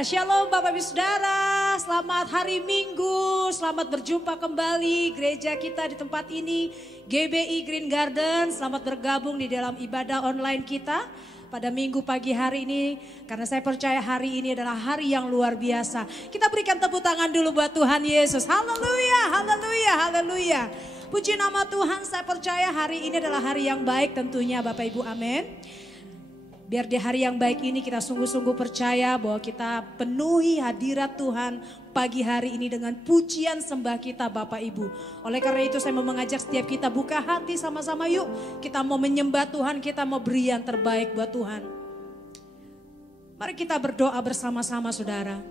Shalom Bapak Ibu Saudara, selamat hari Minggu, selamat berjumpa kembali gereja kita di tempat ini, GBI Green Garden. Selamat bergabung di dalam ibadah online kita pada Minggu pagi hari ini. Karena saya percaya hari ini adalah hari yang luar biasa. Kita berikan tepuk tangan dulu buat Tuhan Yesus. Haleluya, haleluya, haleluya. Puji nama Tuhan, saya percaya hari ini adalah hari yang baik tentunya Bapak Ibu, amin. Biar di hari yang baik ini kita sungguh-sungguh percaya bahwa kita penuhi hadirat Tuhan pagi hari ini dengan pujian sembah kita Bapak Ibu. Oleh karena itu saya mau mengajak setiap kita buka hati sama-sama yuk. Kita mau menyembah Tuhan, kita mau beri yang terbaik buat Tuhan. Mari kita berdoa bersama-sama saudara.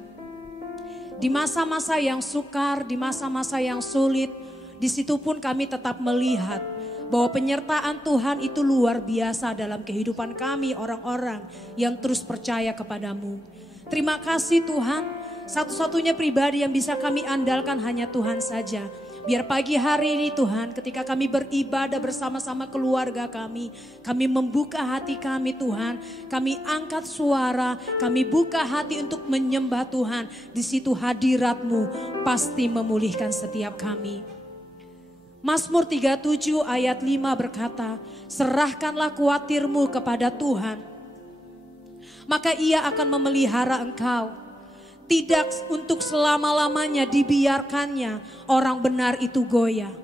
Di masa-masa yang sukar, di masa-masa yang sulit, di situ pun kami tetap melihat bahwa penyertaan Tuhan itu luar biasa dalam kehidupan kami orang-orang yang terus percaya kepadamu. Terima kasih Tuhan, satu-satunya pribadi yang bisa kami andalkan hanya Tuhan saja. Biar pagi hari ini Tuhan ketika kami beribadah bersama-sama keluarga kami membuka hati kami Tuhan. Kami angkat suara, kami buka hati untuk menyembah Tuhan. Di situ hadirat-Mu pasti memulihkan setiap kami. Mazmur 37 ayat 5 berkata, serahkanlah kuatirmu kepada Tuhan, maka Ia akan memelihara engkau. Tidak untuk selama-lamanya dibiarkannya orang benar itu goyah.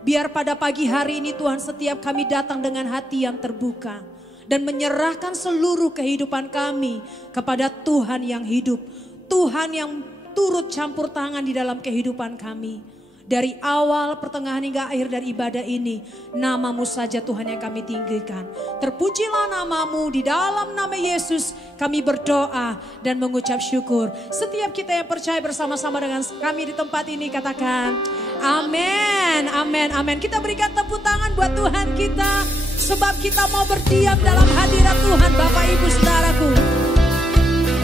Biar pada pagi hari ini Tuhan setiap kami datang dengan hati yang terbuka dan menyerahkan seluruh kehidupan kami kepada Tuhan yang hidup. Tuhan yang turut campur tangan di dalam kehidupan kami. Dari awal, pertengahan hingga akhir dari ibadah ini, nama-Mu saja Tuhan yang kami tinggikan. Terpujilah nama-Mu, di dalam nama Yesus kami berdoa dan mengucap syukur. Setiap kita yang percaya bersama-sama dengan kami di tempat ini katakan amin, amin, amin. Kita berikan tepuk tangan buat Tuhan kita, sebab kita mau berdiam dalam hadirat Tuhan Bapak Ibu Saudaraku.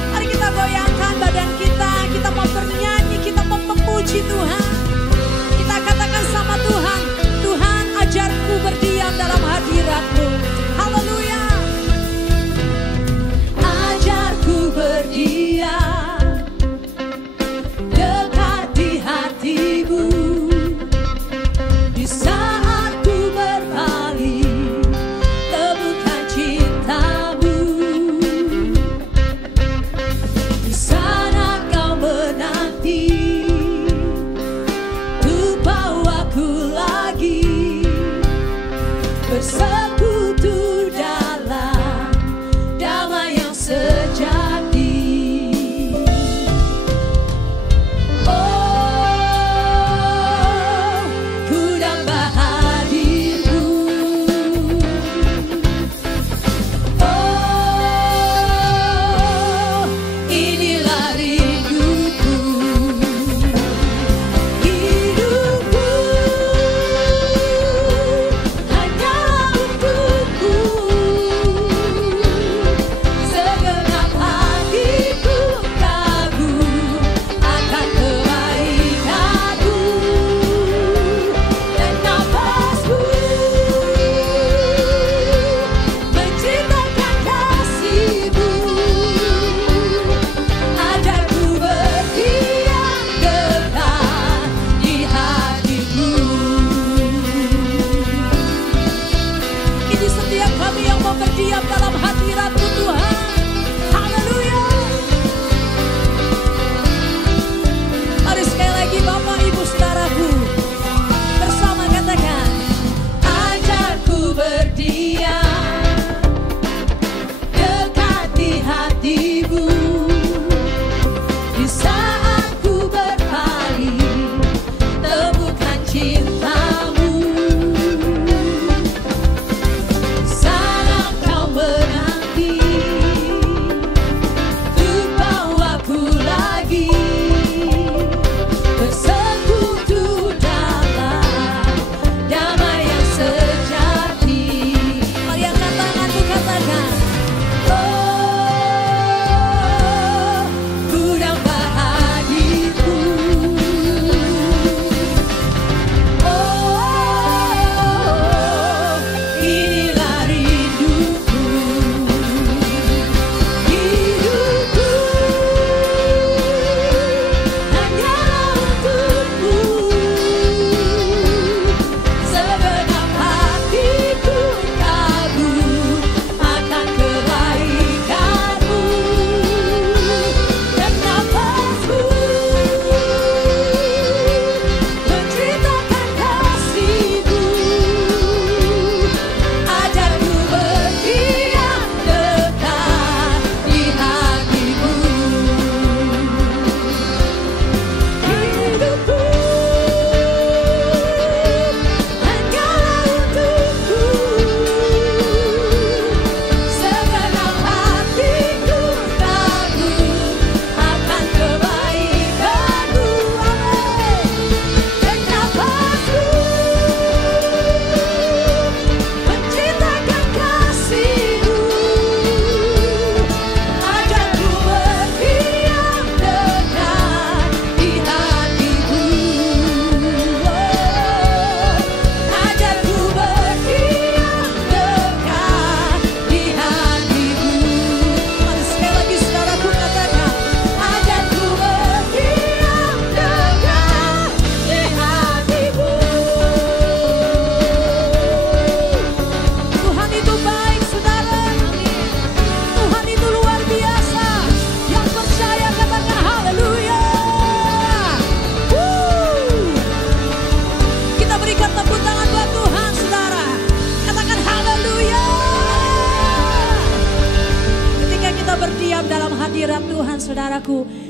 Mari kita goyangkan badan kita mau bernyanyi, kita mau memuji Tuhan. Kita katakan sama Tuhan, Tuhan ajarku berdiam dalam hadirat-Mu. Haleluya. Ajarku berdiam dekat di hati-Mu. Di saat ku berpaling, temukan cinta-Mu. Di saat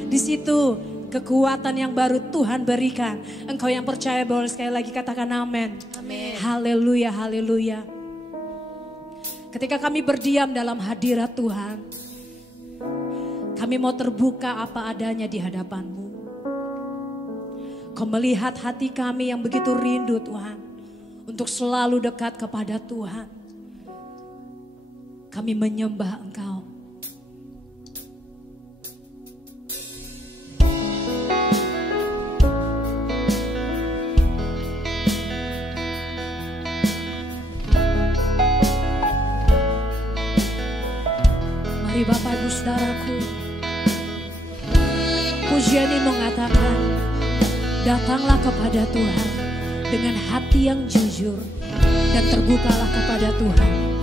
Di situ kekuatan yang baru Tuhan berikan. Engkau yang percaya boleh sekali lagi katakan amin. Amin. Haleluya, haleluya. Ketika kami berdiam dalam hadirat Tuhan, kami mau terbuka apa adanya di hadapan-Mu. Kau melihat hati kami yang begitu rindu Tuhan, untuk selalu dekat kepada Tuhan. Kami menyembah Engkau. Mari Bapak Ibu Saudaraku, pujian ini mengatakan, datanglah kepada Tuhan dengan hati yang jujur dan terbukalah kepada Tuhan.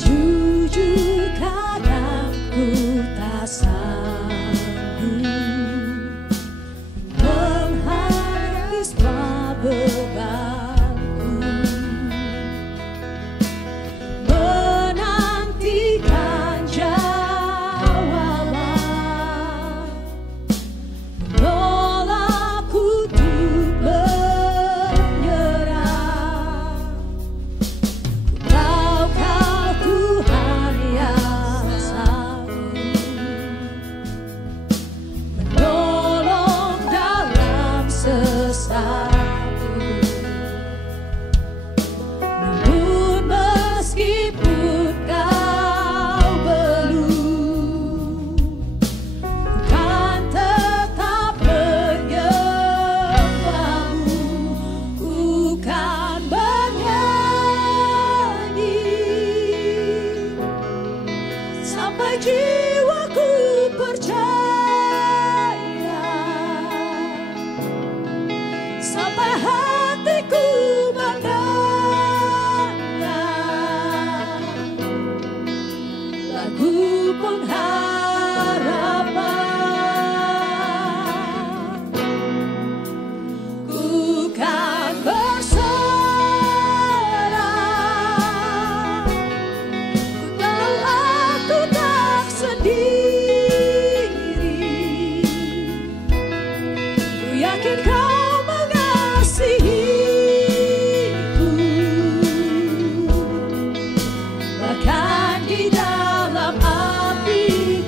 Jujur kadang ku tak sanggup menghapus bebanku, menantikan jawaban, menolak untuk menyerah. Ku tahu Kau Tuhan yang sanggup menolong dalam sesatku. Namun meskipun Kau belum, ku kan tetap menyembah-Mu, ku kan bernyanyi sampai jiwaku percaya, sampai hatiku mendengar lagu pengharapan. Ku kan berserah, ku tahu aku tak sendiri. Ku yakin Kau mengasihiku, bahkan di dalam api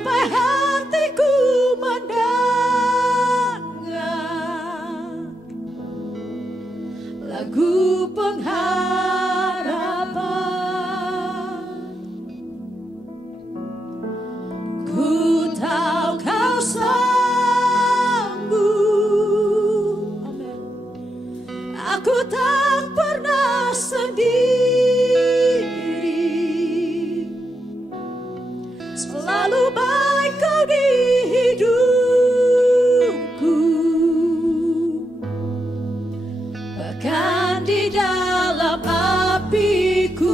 sampai hatiku mendengar lagu pengharapan. Ku tahu kau sanggup, aku tak pernah sendiri, selalu baik kau di hidupku, bahkan di dalam apiku.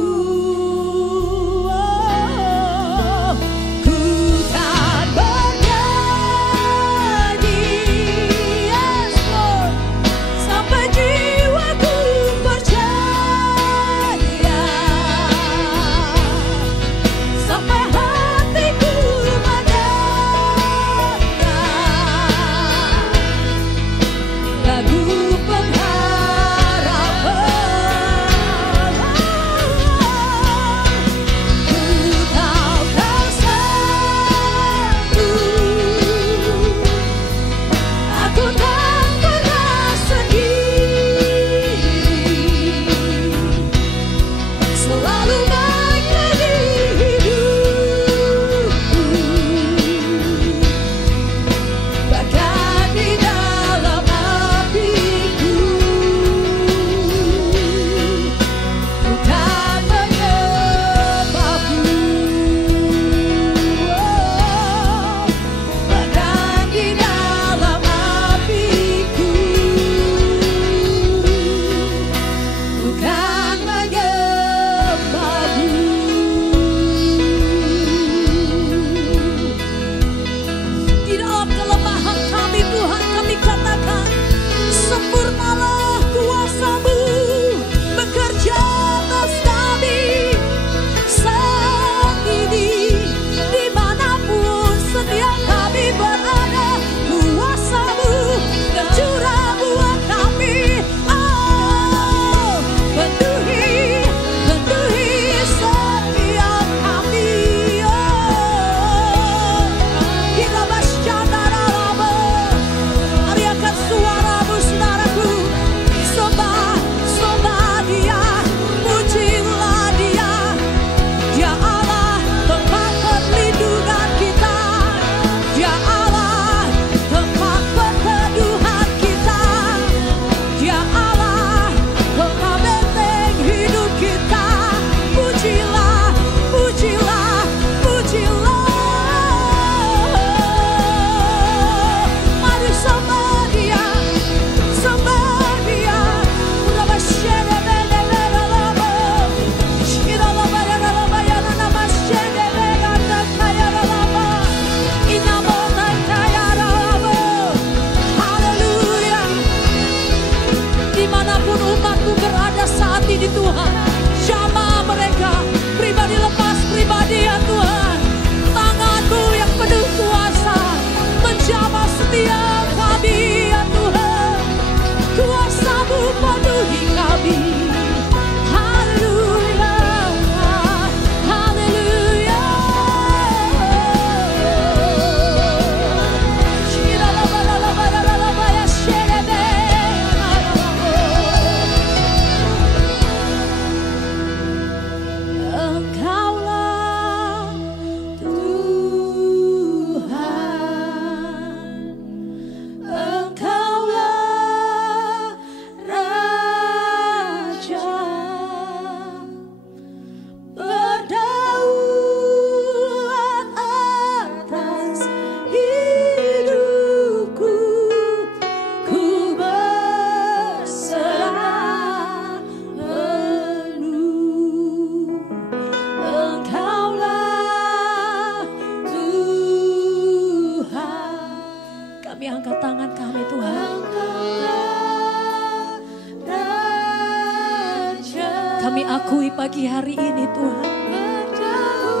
Kami akui pagi hari ini Tuhan,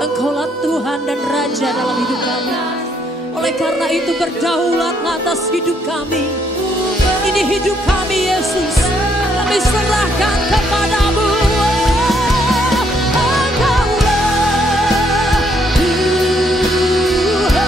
Engkaulah Tuhan dan Raja dalam hidup kami. Oleh karena itu berdaulat atas hidup kami. Ini hidup kami Yesus, kami serahkan kepadamu. Engkaulah Tuhan.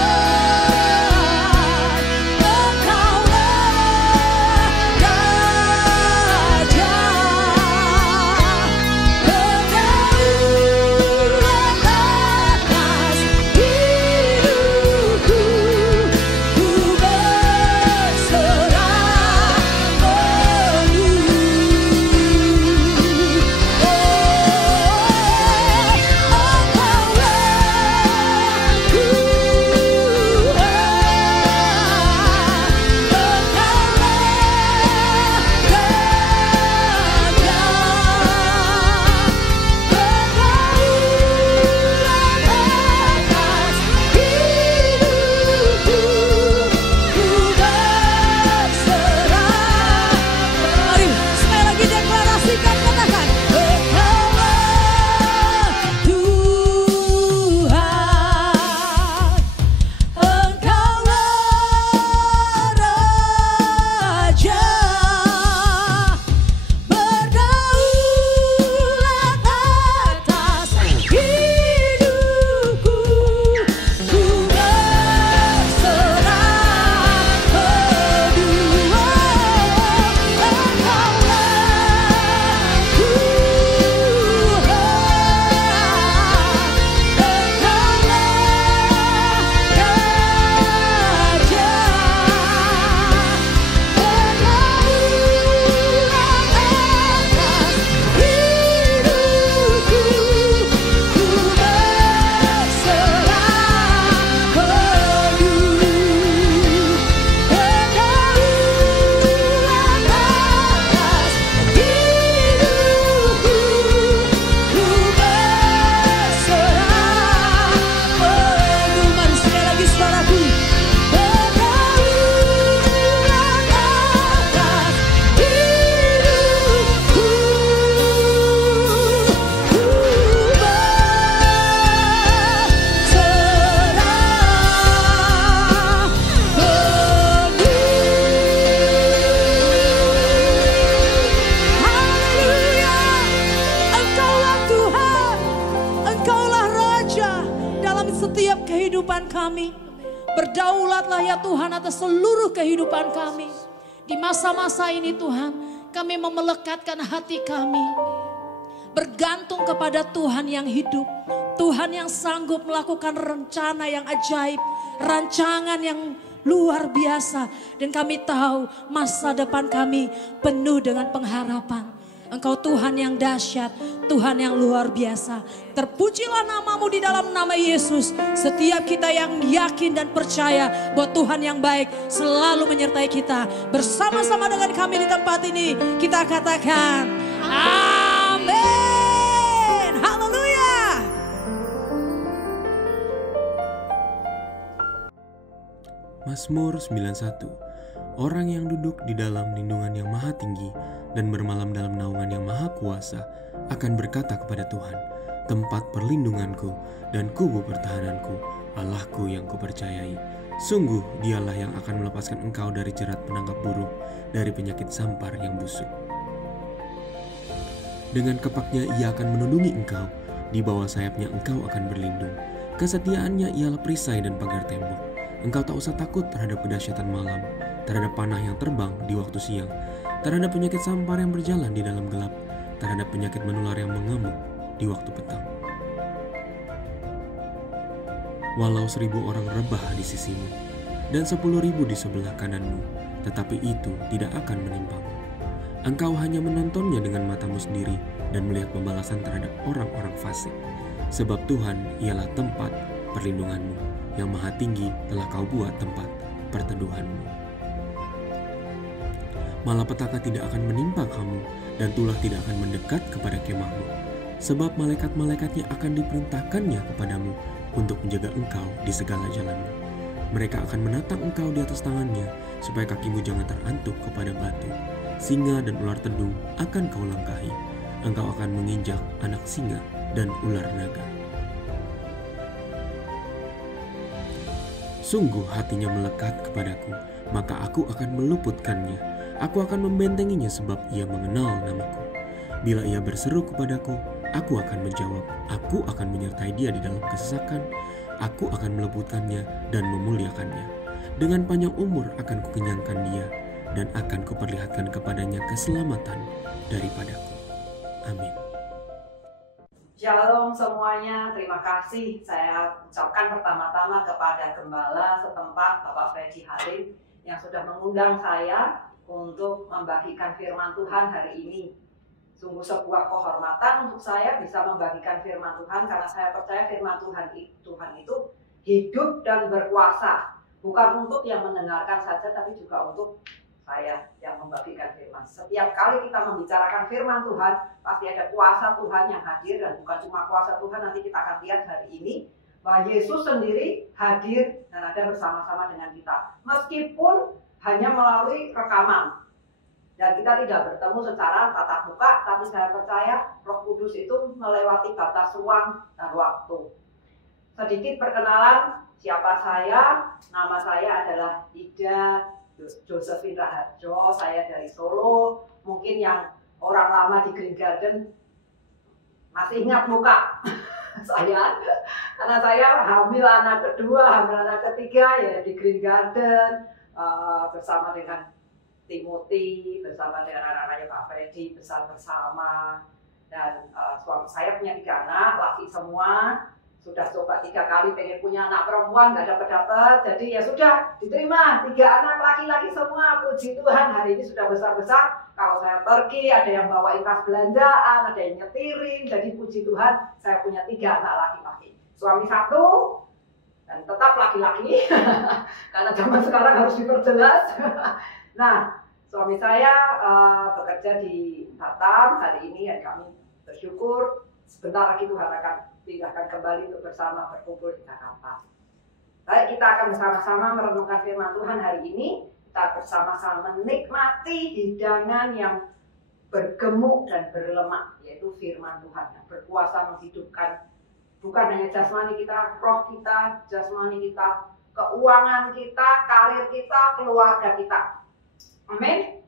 setiap kehidupan kami. Berdaulatlah ya Tuhan atas seluruh kehidupan kami. Di masa-masa ini Tuhan, kami memelekatkan hati kami. Bergantung kepada Tuhan yang hidup. Tuhan yang sanggup melakukan rencana yang ajaib. Rancangan yang luar biasa. Dan kami tahu masa depan kami penuh dengan pengharapan. Engkau Tuhan yang dahsyat, Tuhan yang luar biasa. Terpujilah namamu di dalam nama Yesus. Setiap kita yang yakin dan percaya bahwa Tuhan yang baik selalu menyertai kita. Bersama-sama dengan kami di tempat ini, kita katakan amin. Haleluya. Mazmur 91. Orang yang duduk di dalam lindungan yang maha tinggi dan bermalam dalam naungan yang maha kuasa akan berkata kepada Tuhan, tempat perlindunganku dan kubu pertahananku, Allahku yang kupercayai. Sungguh dialah yang akan melepaskan engkau dari jerat penangkap burung, dari penyakit sampar yang busuk. Dengan kepaknya ia akan melindungi engkau, di bawah sayapnya engkau akan berlindung. Kesetiaannya ialah perisai dan pagar tembok. Engkau tak usah takut terhadap kedahsyatan malam, terhadap panah yang terbang di waktu siang, terhadap penyakit sampar yang berjalan di dalam gelap, terhadap penyakit menular yang mengamuk di waktu petang. Walau 1.000 orang rebah di sisimu, dan 10.000 di sebelah kananmu, tetapi itu tidak akan menimpamu. Engkau hanya menontonnya dengan matamu sendiri dan melihat pembalasan terhadap orang-orang fasik. Sebab Tuhan ialah tempat perlindunganmu, yang maha tinggi telah kau buat tempat perteduhanmu. Malapetaka tidak akan menimpa kamu, dan tulah tidak akan mendekat kepada kemahmu. Sebab malaikat-malaikatnya akan diperintahkannya kepadamu untuk menjaga engkau di segala jalanmu. Mereka akan menatang engkau di atas tangannya, supaya kakimu jangan terantuk kepada batu. Singa dan ular tedung akan kau langkahi. Engkau akan menginjak anak singa dan ular naga. Sungguh hatinya melekat kepadaku, maka aku akan meluputkannya. Aku akan membentenginya sebab ia mengenal namaku. Bila ia berseru kepadaku, aku akan menjawab. Aku akan menyertai dia di dalam kesesakan. Aku akan meluputkannya dan memuliakannya. Dengan panjang umur akan kukenyangkan dia, dan akan kuperlihatkan kepadanya keselamatan daripadaku. Amin. Shalom semuanya, terima kasih saya ucapkan pertama-tama kepada Gembala setempat Bapak Freddy Halim yang sudah mengundang saya untuk membagikan firman Tuhan hari ini. Sungguh sebuah kehormatan untuk saya bisa membagikan firman Tuhan karena saya percaya firman Tuhan itu hidup dan berkuasa. Bukan untuk yang mendengarkan saja tapi juga untuk saya yang membagikan firman. Setiap kali kita membicarakan firman Tuhan, pasti ada kuasa Tuhan yang hadir, dan bukan cuma kuasa Tuhan, nanti kita akan lihat hari ini bahwa Yesus sendiri hadir dan ada bersama-sama dengan kita. Meskipun hanya melalui rekaman dan kita tidak bertemu secara tatap muka, tapi saya percaya Roh Kudus itu melewati batas ruang dan waktu. Sedikit perkenalan siapa saya. Nama saya adalah Ida Josephine Raharjo, saya dari Solo. Mungkin yang orang lama di Green Garden masih ingat muka saya, karena saya hamil anak kedua, hamil anak ketiga ya di Green Garden, bersama dengan Timothy, bersama dengan anak-anaknya Pak Freddy, besar bersama. Dan suami saya punya 3 anak, laki semua. Sudah coba 3 kali pengen punya anak perempuan, nggak dapat-dapat. Jadi ya sudah diterima, 3 anak laki-laki semua. Puji Tuhan, hari ini sudah besar-besar. Kalau saya pergi ada yang bawain tas belanjaan, ada yang nyetirin. Jadi puji Tuhan, saya punya 3 anak laki-laki. Suami 1 dan tetap laki-laki. Karena zaman sekarang harus diperjelas. Nah, suami saya bekerja di Batam hari ini, dan kami bersyukur sebentar lagi Tuhan akan pindahkan kembali untuk bersama berkumpul di Jakarta. Baik, kita akan bersama-sama merenungkan firman Tuhan hari ini. Kita bersama-sama menikmati hidangan yang bergemuk dan berlemak, yaitu firman Tuhan yang berkuasa menghidupkan bukan hanya jasmani kita, roh kita, jasmani kita, keuangan kita, karir kita, keluarga kita. Amin.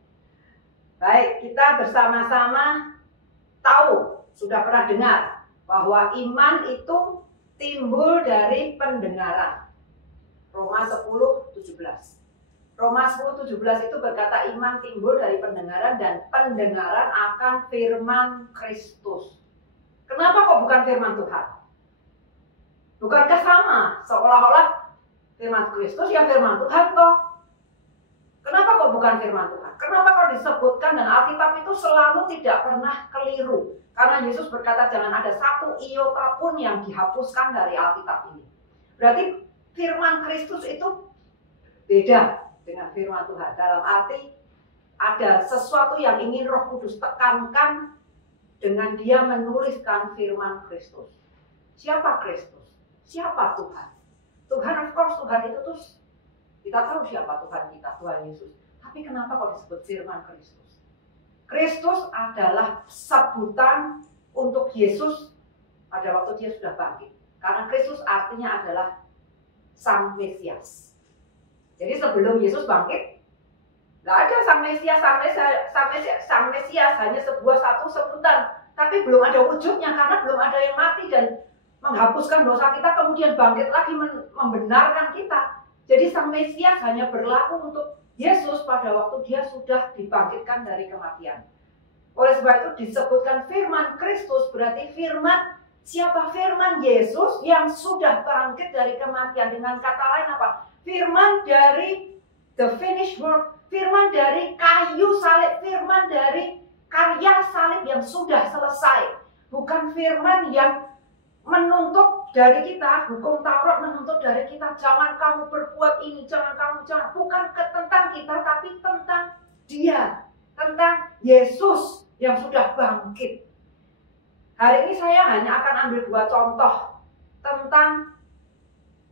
Baik, kita bersama-sama tahu, sudah pernah dengar bahwa iman itu timbul dari pendengaran. Roma 10:17. Roma 10:17 itu berkata iman timbul dari pendengaran dan pendengaran akan firman Kristus. Kenapa kok bukan firman Tuhan? Bukankah sama? Seolah-olah firman Kristus ya firman Tuhan toh. Kenapa kok bukan firman Tuhan? Kenapa kok disebutkan dan Alkitab itu selalu tidak pernah keliru? Karena Yesus berkata jangan ada satu iota pun yang dihapuskan dari Alkitab ini. Berarti firman Kristus itu beda dengan firman Tuhan. Dalam arti ada sesuatu yang ingin Roh Kudus tekankan dengan dia menuliskan firman Kristus. Siapa Kristus? Siapa Tuhan? Tuhan, of course Tuhan itu tuh kita tahu siapa Tuhan kita, Tuhan Yesus. Tapi kenapa kok disebut firman Kristus? Kristus adalah sebutan untuk Yesus pada waktu dia sudah bangkit. Karena Kristus artinya adalah Sang Mesias. Jadi sebelum Yesus bangkit, nggak ada Sang Mesias, Sang Mesias hanya satu sebutan. Tapi belum ada wujudnya karena belum ada yang mati dan menghapuskan dosa kita kemudian bangkit lagi membenarkan kita. Jadi Sang Mesias hanya berlaku untuk Yesus pada waktu dia sudah dibangkitkan dari kematian. Oleh sebab itu disebutkan firman Kristus berarti firman. Siapa firman? Yesus yang sudah bangkit dari kematian. Dengan kata lain apa? Firman dari the finished work. Firman dari kayu salib. Firman dari karya salib yang sudah selesai. Bukan firman yang menuntut dari kita, hukum Taurat menuntut dari kita, jangan kamu berbuat ini, jangan. Bukan tentang kita, tapi tentang dia. Tentang Yesus yang sudah bangkit. Hari ini saya hanya akan ambil 2 contoh tentang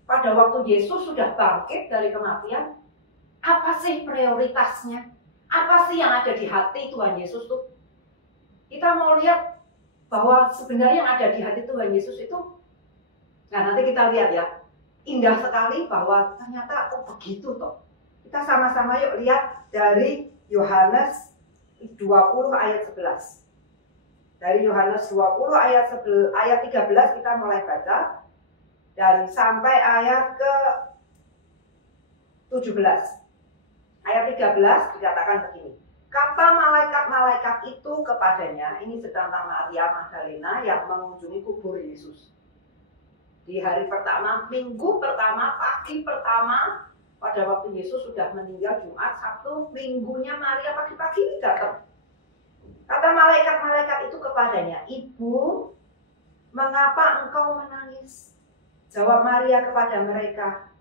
pada waktu Yesus sudah bangkit dari kematian, apa sih prioritasnya? Apa sih yang ada di hati Tuhan Yesus tuh? Kita mau lihat bahwa sebenarnya yang ada di hati Tuhan Yesus itu, nah nanti kita lihat ya, indah sekali bahwa ternyata oh begitu toh. Kita sama-sama yuk lihat dari Yohanes 20 ayat 11. Dari Yohanes 20 ayat 13 kita mulai baca dan sampai ayat ke 17. Ayat 13 dikatakan begini. Kata malaikat-malaikat itu kepadanya, ini sedang Maria Magdalena yang mengunjungi kubur Yesus. Di hari pertama, minggu pertama, pagi pertama, pada waktu Yesus sudah meninggal Jumat, Sabtu, minggunya Maria pagi-pagi datang. Kata malaikat-malaikat itu kepadanya, Ibu, mengapa engkau menangis? Jawab Maria kepada mereka,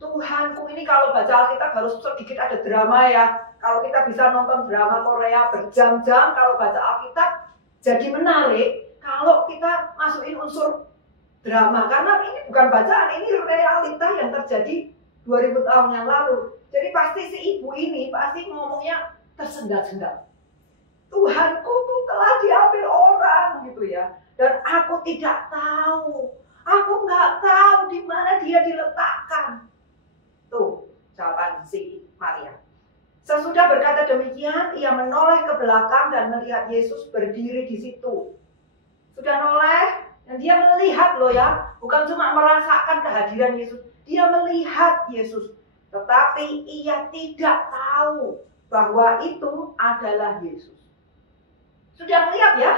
Tuhanku, ini kalau baca Alkitab harus sedikit ada drama ya. Kalau kita bisa nonton drama Korea berjam-jam, kalau baca Alkitab jadi menarik kalau kita masukin unsur drama. Karena ini bukan bacaan, ini realita yang terjadi 2000 tahun yang lalu. Jadi pasti si ibu ini pasti ngomongnya tersendat-sendat. Tuhanku tuh telah diambil orang gitu ya. Dan aku tidak tahu. Aku nggak tahu di mana dia diletakkan. Tuh jawaban si Maria. Sesudah berkata demikian, ia menoleh ke belakang dan melihat Yesus berdiri di situ. Sudah noleh dan dia melihat loh ya, bukan cuma merasakan kehadiran Yesus, dia melihat Yesus. Tetapi ia tidak tahu bahwa itu adalah Yesus. Sudah melihat ya,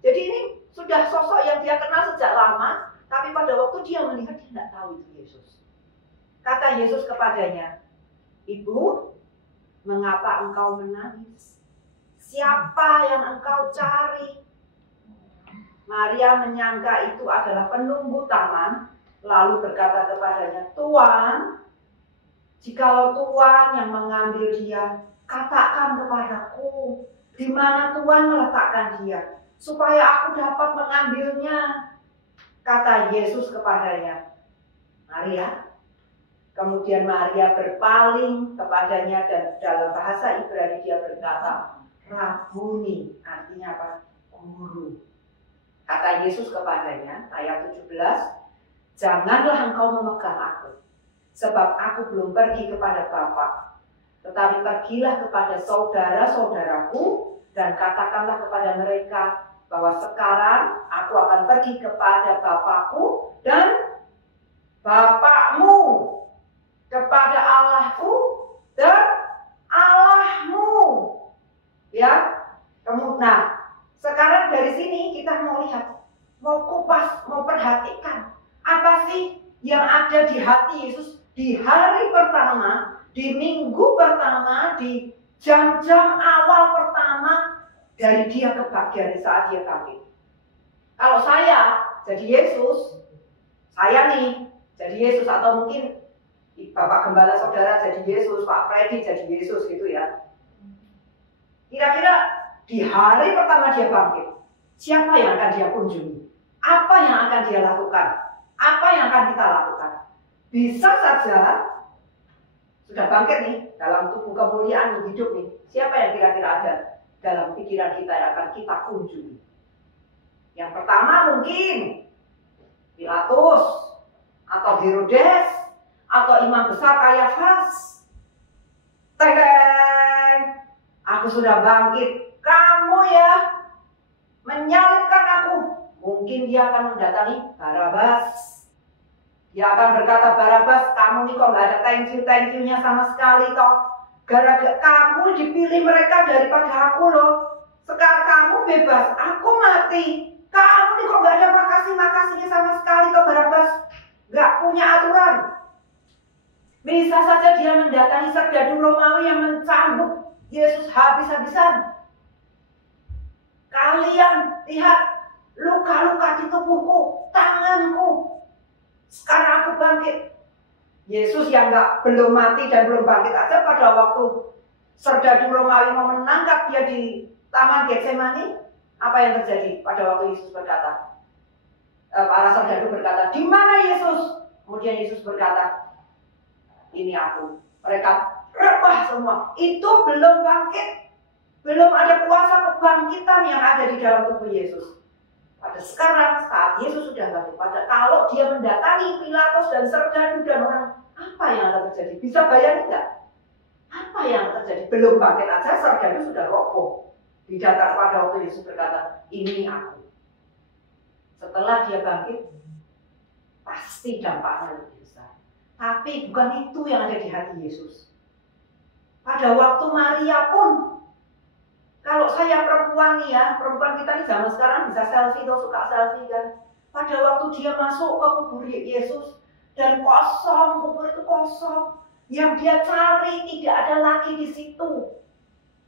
jadi ini sudah sosok yang dia kenal sejak lama, tapi pada waktu dia melihat dia tidak tahu itu Yesus. Kata Yesus kepadanya, Ibu, mengapa engkau menangis? Siapa yang engkau cari? Maria menyangka itu adalah penunggu taman, lalu berkata kepadanya, Tuan, jikalau Tuan yang mengambil dia, katakan kepadaku, di mana Tuhan meletakkan dia, supaya aku dapat mengambilnya. Kata Yesus kepadanya, Maria. Kemudian Maria berpaling kepadanya dan dalam bahasa Ibrani dia berkata, Rabuni, artinya apa? Guru. Kata Yesus kepadanya, ayat 17, janganlah engkau memegang aku, sebab aku belum pergi kepada Bapa. Tetapi pergilah kepada saudara-saudaraku dan katakanlah kepada mereka bahwa sekarang aku akan pergi kepada Bapakku dan mau perhatikan apa sih yang ada di hati Yesus di hari pertama, di minggu pertama, di jam-jam awal pertama dari dari saat dia bangkit. Kalau saya jadi Yesus, saya nih jadi Yesus, atau mungkin Bapak Gembala Saudara jadi Yesus, Pak Freddy jadi Yesus gitu ya. Kira-kira di hari pertama dia bangkit, siapa yang akan dia kunjungi? Apa yang akan dia lakukan? Apa yang akan kita lakukan? Bisa saja sudah bangkit nih, dalam tubuh kemuliaan hidup nih. Siapa yang kira-kira ada dalam pikiran kita yang akan kita kunjungi? Yang pertama mungkin Pilatus, atau Herodes, atau imam besar Kayafas. Teng, aku sudah bangkit. Kamu ya menyalibkan aku. Mungkin dia akan mendatangi Barabas. Dia akan berkata, Barabas, kamu nih kok gak ada thank you-nya sama sekali toh. Gara-gara kamu dipilih mereka daripada aku loh. Sekarang kamu bebas, aku mati. Kamu nih kok gak ada makasih-makasihnya sama sekali toh Barabas. Gak punya aturan. Bisa saja dia mendatangi serdadu Romawi yang mencambuk Yesus habis-habisan. Kalian lihat luka-luka di tubuhku, tanganku. Sekarang aku bangkit. Yesus yang belum mati dan belum bangkit aja pada waktu serdadu Romawi mau menangkap dia di Taman Getsemani, apa yang terjadi pada waktu Yesus berkata? Para serdadu berkata, di mana Yesus? Kemudian Yesus berkata, ini aku. Mereka rebah semua. Itu belum bangkit. Belum ada kuasa kebangkitan yang ada di dalam tubuh Yesus. Pada sekarang saat Yesus sudah bangkit, kalau dia mendatangi Pilatus dan serdadu dan orang, apa yang akan terjadi? Bisa bayangin nggak? Apa yang terjadi? Belum bangkit aja serdadu sudah roboh. Di datar pada waktu Yesus berkata, ini aku. Setelah dia bangkit, pasti dampaknya lebih besar. Tapi bukan itu yang ada di hati Yesus. Pada waktu Maria pun, kalau saya perempuan nih ya, perempuan kita nih zaman sekarang bisa selfie atau suka selfie kan. Pada waktu dia masuk ke kubur Yesus dan kosong, kubur itu kosong. Yang dia cari tidak ada lagi di situ.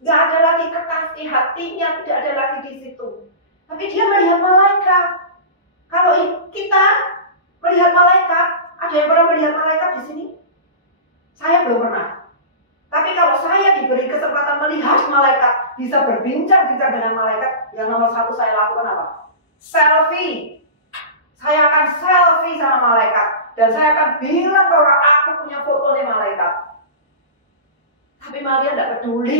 Gak ada lagi kekasih hatinya, tidak ada lagi di situ. Tapi dia melihat malaikat. Kalau kita melihat malaikat, ada yang pernah melihat malaikat di sini? Saya belum pernah. Tapi kalau saya diberi kesempatan melihat malaikat, bisa berbincang-bincang dengan malaikat, yang nomor satu saya lakukan apa? Selfie. Saya akan selfie sama malaikat. Dan saya akan bilang ke orang, aku punya fotonya malaikat. Tapi Maria tidak peduli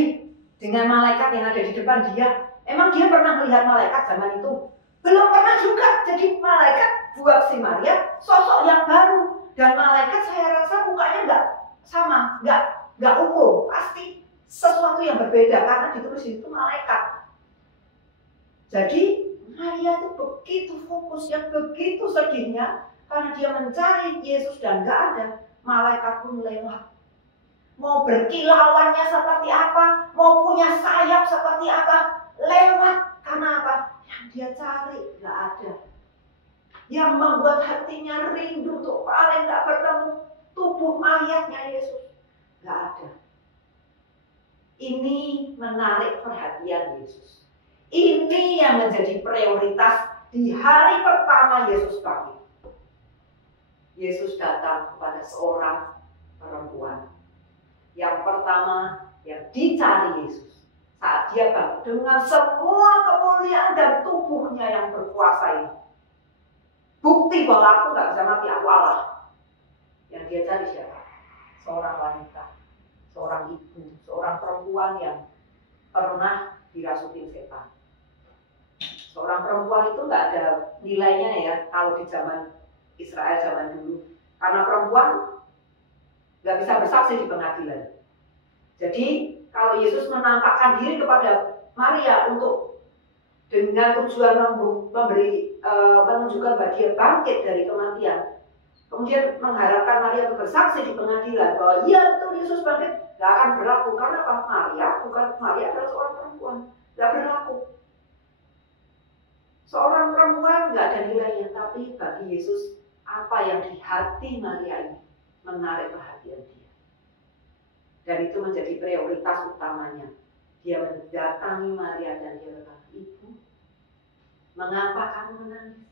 dengan malaikat yang ada di depan dia. Emang dia pernah melihat malaikat zaman itu? Belum pernah juga. Jadi malaikat buat si Maria sosok yang baru. Dan malaikat saya rasa mukanya nggak sama, nggak umum, pasti sesuatu yang berbeda karena ditulis itu malaikat. Jadi Maria itu begitu fokusnya, begitu sedihnya karena dia mencari Yesus dan nggak ada. Malaikat pun lewat. Mau berkilauannya seperti apa, mau punya sayap seperti apa, lewat. Karena apa? Yang dia cari nggak ada. Yang membuat hatinya rindu untuk paling nggak bertemu tubuh mayatnya Yesus. Nggak ada. Ini menarik perhatian Yesus. Ini yang menjadi prioritas di hari pertama Yesus bangkit. Yesus datang kepada seorang perempuan. Yang pertama yang dicari Yesus saat dia bangkit dengan semua kemuliaan dan tubuhnya yang berkuasa ini. Bukti bahwa aku nggak bisa mati, aku Allah. Yang dia cari siapa? Seorang wanita, seorang ibu, seorang perempuan yang pernah dirasukin setan. Seorang perempuan itu nggak ada nilainya ya kalau di zaman Israel zaman dulu, karena perempuan nggak bisa bersaksi di pengadilan. Jadi kalau Yesus menampakkan diri kepada Maria untuk dengan tujuan menunjukkan bahwa dia bangkit dari kematian, kemudian mengharapkan Maria untuk bersaksi di pengadilan bahwa iya betul Yesus bangkit, nggak akan berlaku karena apa? Maria adalah seorang perempuan, nggak berlaku. Seorang perempuan nggak ada nilainya, tapi bagi Yesus apa yang di hati Maria ini menarik perhatian dia. Dan itu menjadi prioritas utamanya. Dia mendatangi Maria dan dia berkata, "Ibu, mengapa kamu menangis?"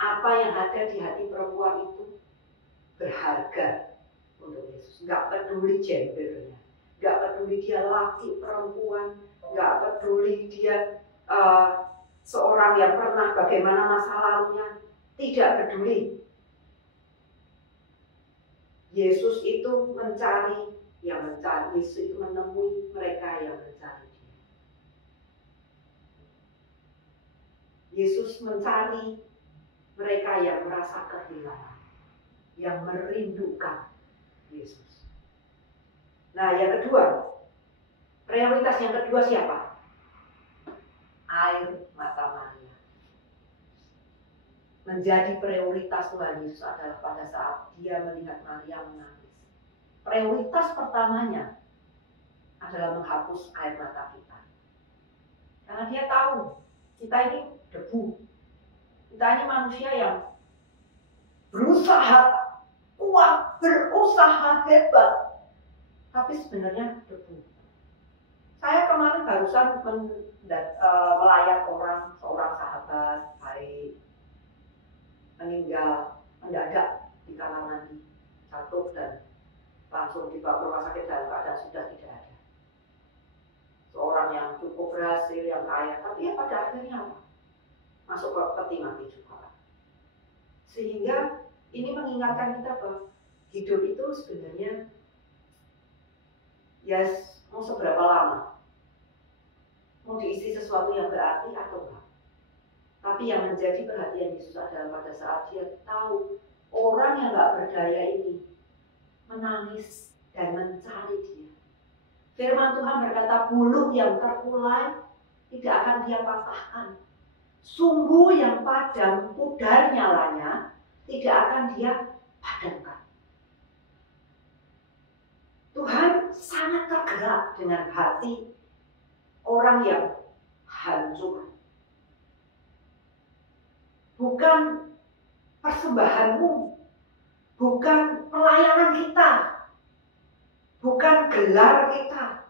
Apa yang ada di hati perempuan itu berharga untuk Yesus. Nggak peduli gendernya, nggak peduli dia laki perempuan, nggak peduli dia seorang yang pernah bagaimana masa lalunya, tidak peduli. Yesus itu mencari yang mencari, Yesus itu menemui mereka yang mencari dia. Yesus mencari mereka yang merasa kehilangan, yang merindukan Yesus. Nah, yang kedua, prioritas yang kedua siapa? Air mata Maria. Menjadi prioritas Tuhan Yesus adalah pada saat dia melihat Maria menangis. Prioritas pertamanya adalah menghapus air mata kita. Karena dia tahu kita ini debu. Kita ini manusia yang berusaha kuat, berusaha hebat, tapi sebenarnya debu. Saya kemarin barusan melayat seorang sahabat baik, meninggal mendadak di kamar mandi, jatuh dan langsung dibawa ke rumah sakit dalam keadaan sudah tidak ada. Seorang yang cukup berhasil, yang kaya, tapi ya pada akhirnya apa? Masuk ke peti mati juga. Sehingga ini mengingatkan kita bahwa hidup itu sebenarnya mau seberapa lama? Mau diisi sesuatu yang berarti atau enggak? Tapi yang menjadi perhatian Yesus adalah pada saat dia tahu orang yang enggak berdaya ini menangis dan mencari dia. Firman Tuhan berkata, bulu yang terkulai tidak akan dia patahkan. Sumbu yang padam, pudar nyalanya, tidak akan dia padamkan. Tuhan sangat tergerak dengan hati orang yang hancur. Bukan persembahanmu, bukan pelayanan kita, bukan gelar kita,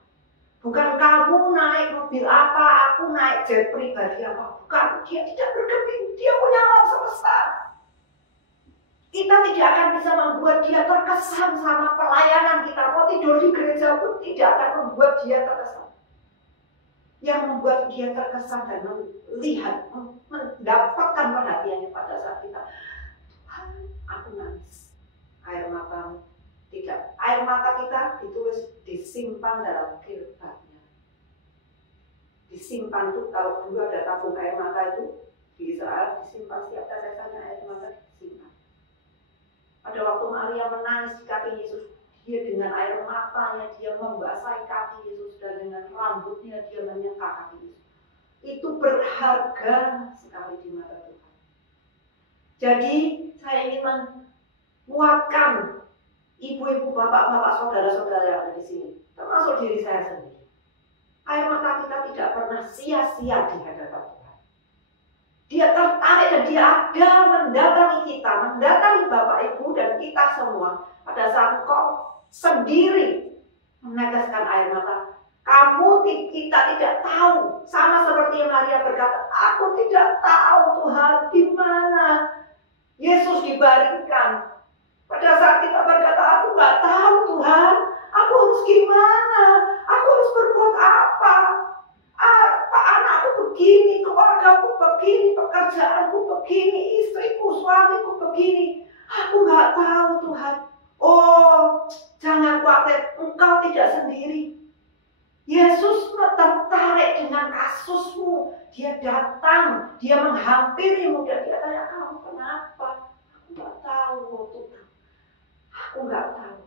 bukan kamu naik mobil apa, aku naik jet pribadi apa, bukan. Dia tidak bergeming, dia punya alam semesta. Kita tidak akan bisa membuat dia terkesan sama pelayanan kita. Mau tidur di gereja pun tidak akan membuat dia terkesan. Yang membuat dia terkesan dan melihat, mendapatkan perhatiannya pada saat kita, aku nangis. Air mata tidak. Air mata kita ditulis disimpan dalam kirbatnya. Disimpan itu kalau dulu ada tabung air mata itu di Israel disimpan setiap tetesnya air mata disimpan. Pada waktu Maria menangis di kaki Yesus, dia dengan air matanya dia membasahi kaki Yesus dan dengan rambutnya dia menyentuh kaki Yesus. Itu berharga sekali di mata Tuhan. Jadi saya ingin menguatkan ibu-ibu, bapak-bapak, saudara-saudara yang ada di sini, termasuk diri saya sendiri. Air mata kita tidak pernah sia-sia di hadapan Tuhan. Dia tertarik dan dia ada mendatangi kita, mendatangi Bapak Ibu dan kita semua. Pada saat kau sendiri meneteskan air mata, kita tidak tahu. Sama seperti yang Maria berkata, aku tidak tahu Tuhan di mana Yesus dibaringkan. Pada saat kita berkata, aku nggak tahu Tuhan, aku harus gimana? Aku harus berbuat apa? Anakku begini, keluargaku begini, pekerjaanku begini, istriku, suamiku begini. Aku nggak tahu Tuhan. Oh, jangan khawatir, engkau tidak sendiri. Yesus tertarik dengan kasusmu. Dia datang, dia menghampirimu dan dia tanya, kamu kenapa? Aku nggak tahu Tuhan. Aku nggak tahu.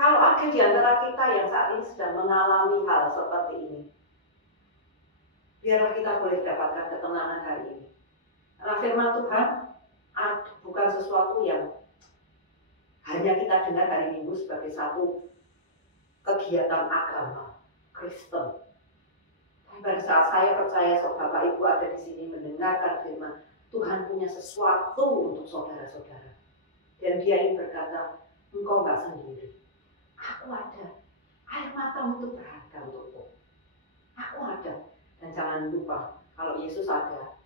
Kalau ada di antara kita yang saat ini sedang mengalami hal seperti ini, biarlah kita boleh dapatkan ketenangan hari ini. Karena firman Tuhan bukan sesuatu yang hanya kita dengar hari Minggu sebagai satu kegiatan agama Kristen. Tapi pada saat saya percaya Bapak Ibu ada di sini mendengarkan firman, Tuhan punya sesuatu untuk saudara-saudara. Dan Dia ingin berkata, engkau gak sendiri. Aku ada. Air matamu itu berharga untukku. Aku ada. Dan jangan lupa, kalau Yesus ada,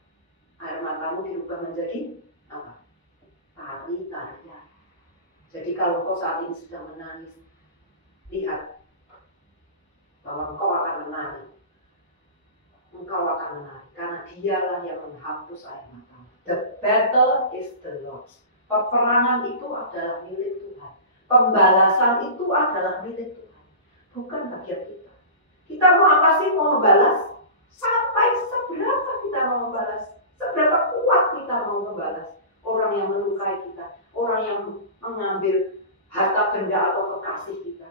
air matamu dirubah menjadi apa? Tari-tarian. Jadi kalau engkau saat ini sedang menangis, lihat bahwa engkau akan menari. Engkau akan menari. Karena Dialah yang menghapus air matamu. The battle is the Lord's. Peperangan itu adalah milik Tuhan. Pembalasan itu adalah milik Tuhan. Bukan bagian kita. Kita mau apa sih? Mau membalas? Sampai seberapa kita mau membalas? Seberapa kuat kita mau membalas? Orang yang melukai kita. Orang yang mengambil harta benda atau kekasih kita.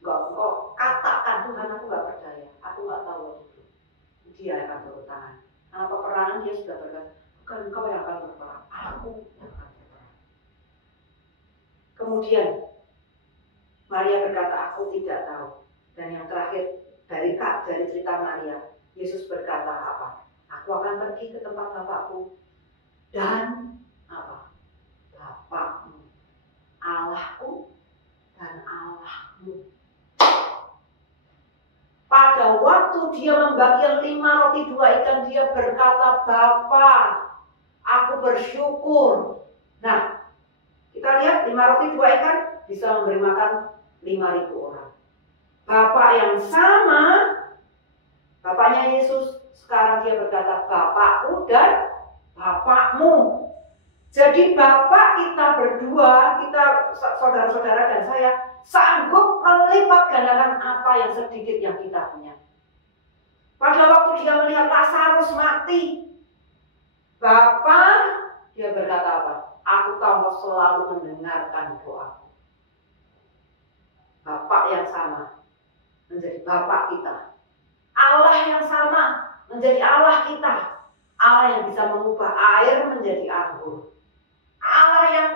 Kok katakan, Tuhan aku gak percaya. Aku gak tahu itu. Dia akan turun tangan. Karena peperangan dia sudah berkata, bukan engkau yang akan berperang, aku yang akan berperang. Kemudian Maria berkata, aku tidak tahu. Dan yang terakhir dari cerita Maria, Yesus berkata apa? Aku akan pergi ke tempat Bapakku dan apa? Bapakmu, Allahku dan Allahmu. Pada waktu dia membagikan 5 roti 2 ikan, dia berkata, Bapa, aku bersyukur. Nah, kita lihat 5 roti 2 ikan bisa memberi makan 5.000 orang. Bapak yang sama, Bapaknya Yesus, sekarang dia berkata, Bapakku dan Bapakmu. Jadi Bapak kita berdua, kita saudara-saudara dan saya, sanggup melipat gandakan apa yang sedikit yang kita punya. Pada waktu dia melihat Lazarus mati, Bapak, dia berkata apa? Aku tahu kau selalu mendengarkan doaku. Bapak yang sama menjadi Bapak kita. Allah yang sama menjadi Allah kita. Allah yang bisa mengubah air menjadi anggur. Allah yang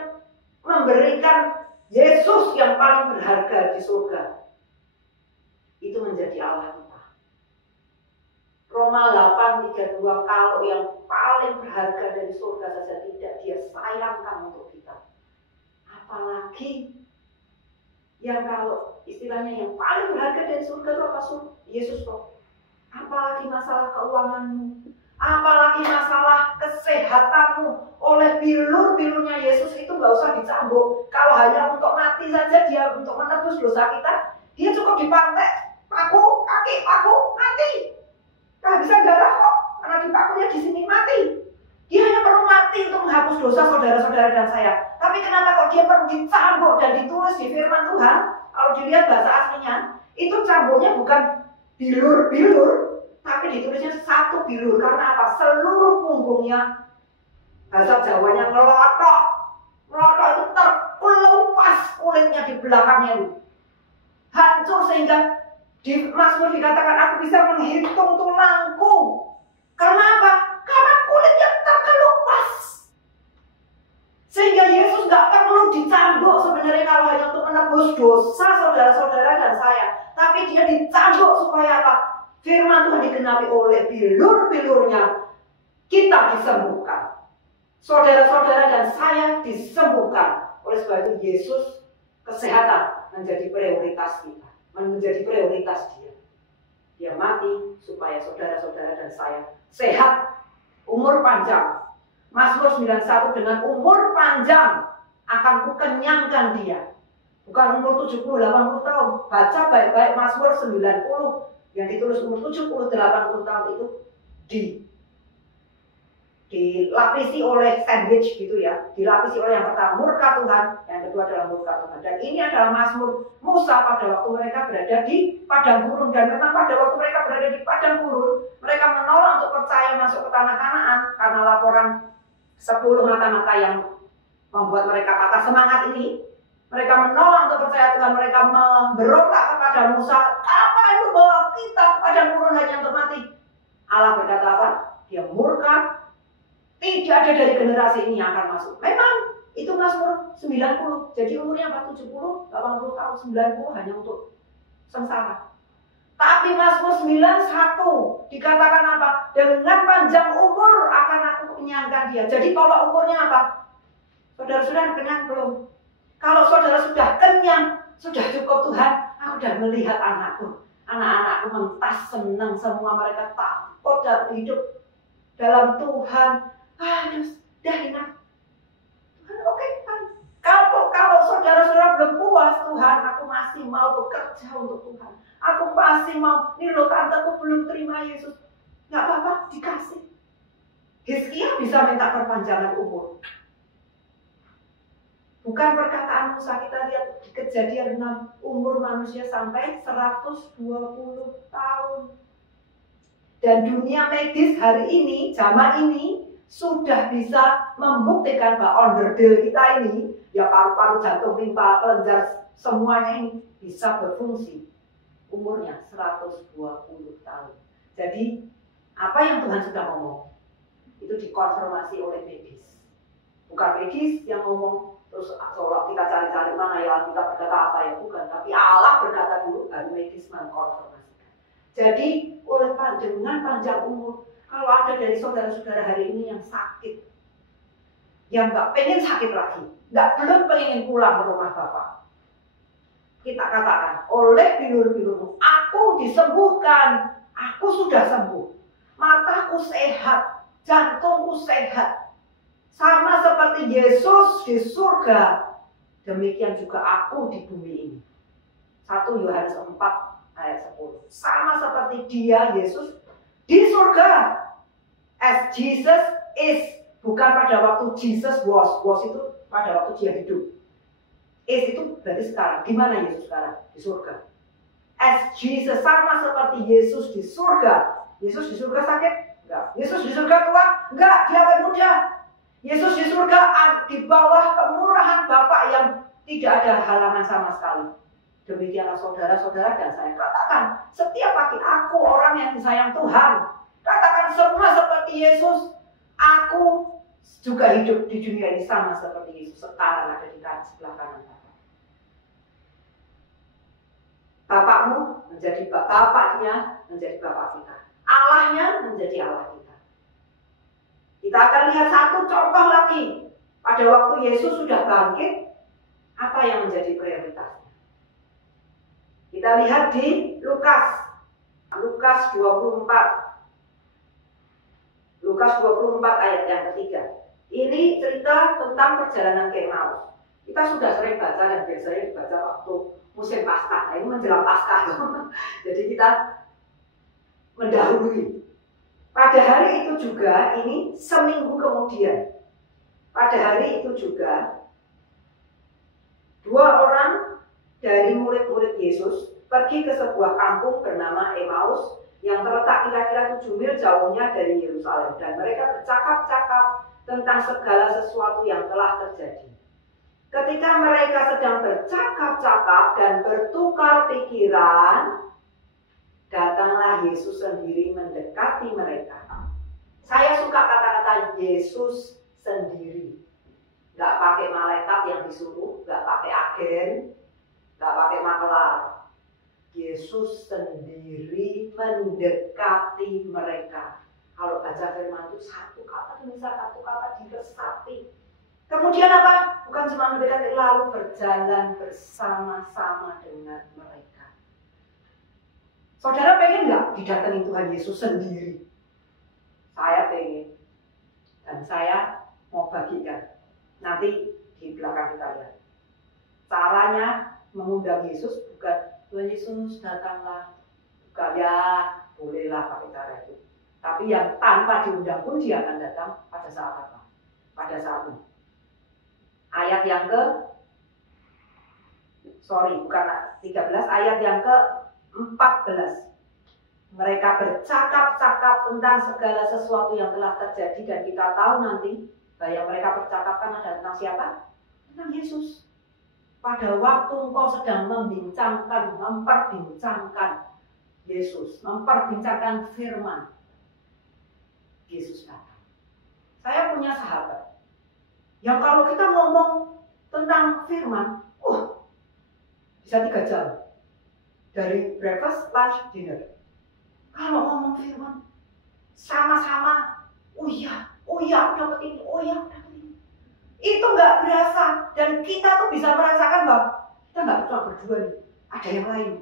memberikan Yesus yang paling berharga di surga. Itu menjadi Allah kita. Roma 8:32, kalau yang paling berharga dari surga saja tidak dia sayangkan untuk kita. Apalagi yang kalau istilahnya yang paling berharga dari surga itu apa? Yesus kok. Apalagi masalah keuanganmu. Apalagi masalah kesehatanmu. Oleh bilur-bilurnya Yesus itu gak usah dicambuk. Kalau hanya untuk mati saja, dia untuk menebus dosa kita, dia cukup dipantek, paku, kaki, paku, mati. Kehabisan darah kok, karena dipakunya di sini mati. Dia hanya perlu mati untuk menghapus dosa saudara-saudara dan saya. Tapi kenapa kok dia perlu dicambuk dan ditulis di firman Tuhan? Kalau dilihat bahasa aslinya, itu cambuknya bukan bilur-bilur, tapi ditulisnya satu bilur. Karena apa? Seluruh punggungnya, bahasa Jawanya ngelotok. Ngelotok itu terkelupas kulitnya di belakangnya itu. Hancur sehingga di Mazmur dikatakan aku bisa menghitung tulangku. Karena apa? Karena kulitnya terkelupas. Sehingga Yesus gak perlu dicambuk sebenarnya kalau hanya untuk menebus dosa saudara-saudara dan saya. Tapi dia dicambuk supaya apa? Firman Tuhan digenapi oleh bilur-bilurnya. Kita disembuhkan. Saudara-saudara dan saya disembuhkan. Oleh sebab itu Yesus kesehatan menjadi prioritas kita. Menjadi prioritas dia. Dia mati supaya saudara-saudara dan saya sehat, umur panjang. Mazmur 91 dengan umur panjang akan kukenyangkan dia. Bukan umur 70, 80 tahun. Baca baik-baik Mazmur 90 yang ditulis umur 70, 80 tahun itu dilapisi oleh sandwich gitu ya. Dilapisi oleh yang pertama murka Tuhan, yang kedua adalah murka Tuhan. Dan ini adalah Mazmur Musa pada waktu mereka berada di padang gurun. Dan memang pada waktu mereka berada di padang gurun, mereka menolak untuk percaya masuk ke tanah Kanaan karena laporan 10 mata-mata yang membuat mereka patah semangat ini. Mereka menolak untuk percaya Tuhan. Mereka memberontak kepada Musa. Apa itu bawa kita ke padang gurun hanya untuk mati? Allah berkata apa? Dia murka. Tidak ada dari generasi ini yang akan masuk. Memang itu Mazmur 90. Jadi umurnya apa? 70, 80 tahun, 90 hanya untuk sengsara. Tapi Mazmur 91 dikatakan apa? Dengan panjang umur akan aku kenyangkan dia. Jadi tolak ukurnya apa? Saudara-saudara kenyang belum? Kalau saudara sudah kenyang, sudah cukup Tuhan. Aku sudah melihat anakku. Anak-anakku mentas, senang, semua mereka takut dan hidup dalam Tuhan. Aduh, dah enak. Tuhan oke kan? Kalau saudara-saudara belum puas, Tuhan, aku masih mau bekerja untuk Tuhan. Aku masih mau, ini loh tanteku belum terima Yesus. Gak apa-apa, dikasih. Hizkia bisa minta perpanjangan umur. Bukan perkataan Musa, kita lihat di Kejadian 6, umur manusia sampai 120 tahun. Dan dunia medis hari ini, zaman ini, sudah bisa membuktikan bahwa onderdil kita ini, ya paru-paru, jantung, limpa, kelenjar, semuanya ini bisa berfungsi. Umurnya 120 tahun. Jadi, apa yang Tuhan sudah ngomong, itu dikonfirmasi oleh medis. Bukan medis yang ngomong, terus seolah kita cari-cari mana ya, kita berkata apa ya, bukan. Tapi Allah berkata dulu, baru medis mengkonfirmasikan. Jadi, dengan panjang umur, kalau ada dari saudara-saudara hari ini yang sakit, yang gak pengen sakit lagi, belum pengen pulang ke rumah Bapak, kita katakan, oleh bilur-bilurmu, aku disembuhkan, aku sudah sembuh, mataku sehat, jantungku sehat, sama seperti Yesus di surga, demikian juga aku di bumi ini. 1 Yohanes 4 ayat 10. Sama seperti dia, Yesus, di surga. As Jesus is, bukan pada waktu Jesus was itu pada waktu dia hidup. Is itu berarti sekarang. Di mana Yesus sekarang? Di surga. As Jesus, sama seperti Yesus di surga. Yesus di surga sakit? Enggak. Yesus di surga tua? Enggak, dia awet muda. Yesus di surga di bawah kemurahan Bapa yang tidak ada halangan sama sekali. Demikianlah saudara-saudara, dan saya katakan, setiap pagi aku orang yang disayang Tuhan. Katakan semua seperti Yesus. Aku juga hidup di dunia ini sama seperti Yesus sekarang ada di sebelah kanan Bapak. Bapakmu menjadi Bapaknya, menjadi Bapak kita. Allahnya menjadi Allah kita. Kita akan lihat satu contoh lagi. Pada waktu Yesus sudah bangkit, apa yang menjadi prioritasnya? Kita lihat di Lukas 24. Lukas 24 ayat yang ketiga. Ini cerita tentang perjalanan ke Emmaus. Kita sudah sering baca dan biasanya dibaca waktu musim Paskah. Nah, ini menjelang Paskah. Jadi kita mendahului. Pada hari itu juga, ini seminggu kemudian. Pada hari itu juga, 2 orang dari murid-murid Yesus pergi ke sebuah kampung bernama Emmaus yang terletak kira-kira 7 mil jauhnya dari Yerusalem, dan mereka bercakap-cakap tentang segala sesuatu yang telah terjadi. Ketika mereka sedang bercakap-cakap dan bertukar pikiran, datanglah Yesus sendiri mendekati mereka. Saya suka kata-kata Yesus sendiri. Gak pakai malaikat yang disuruh, gak pakai agen, gak pakai maklar. Yesus sendiri mendekati mereka. Kalau baca firman itu satu kata demi satu kata diresapi. Kemudian apa? Bukan cuma mendekati, lalu berjalan bersama-sama dengan mereka. Saudara pengen nggak didatangi Tuhan Yesus sendiri? Saya pengen. Dan saya mau bagikan. Nanti di belakang kita lihat. Caranya mengundang Yesus bukan Tuhan Yesus datanglah. Bukan ya, bolehlah pakai cara itu. Tapi yang tanpa diundang pun dia akan datang pada saat apa? Pada saat ini. Ayat yang bukan 13, ayat yang ke-14. Mereka bercakap-cakap tentang segala sesuatu yang telah terjadi, dan kita tahu nanti bahwa yang mereka percakapkan adalah tentang siapa? Tentang Yesus. Pada waktu engkau sedang memperbincangkan Yesus, memperbincangkan firman, Yesus datang. Saya punya sahabat yang kalau kita ngomong tentang firman, bisa 3 jam. dari breakfast, lunch, dinner. Kalau ngomong firman sama-sama, oh iya, aku dapat ini, oh iya, aku dapat ini. Itu nggak berasa, dan kita tuh bisa merasakan bahwa kita nggak cuma berdua nih, ada yang lain.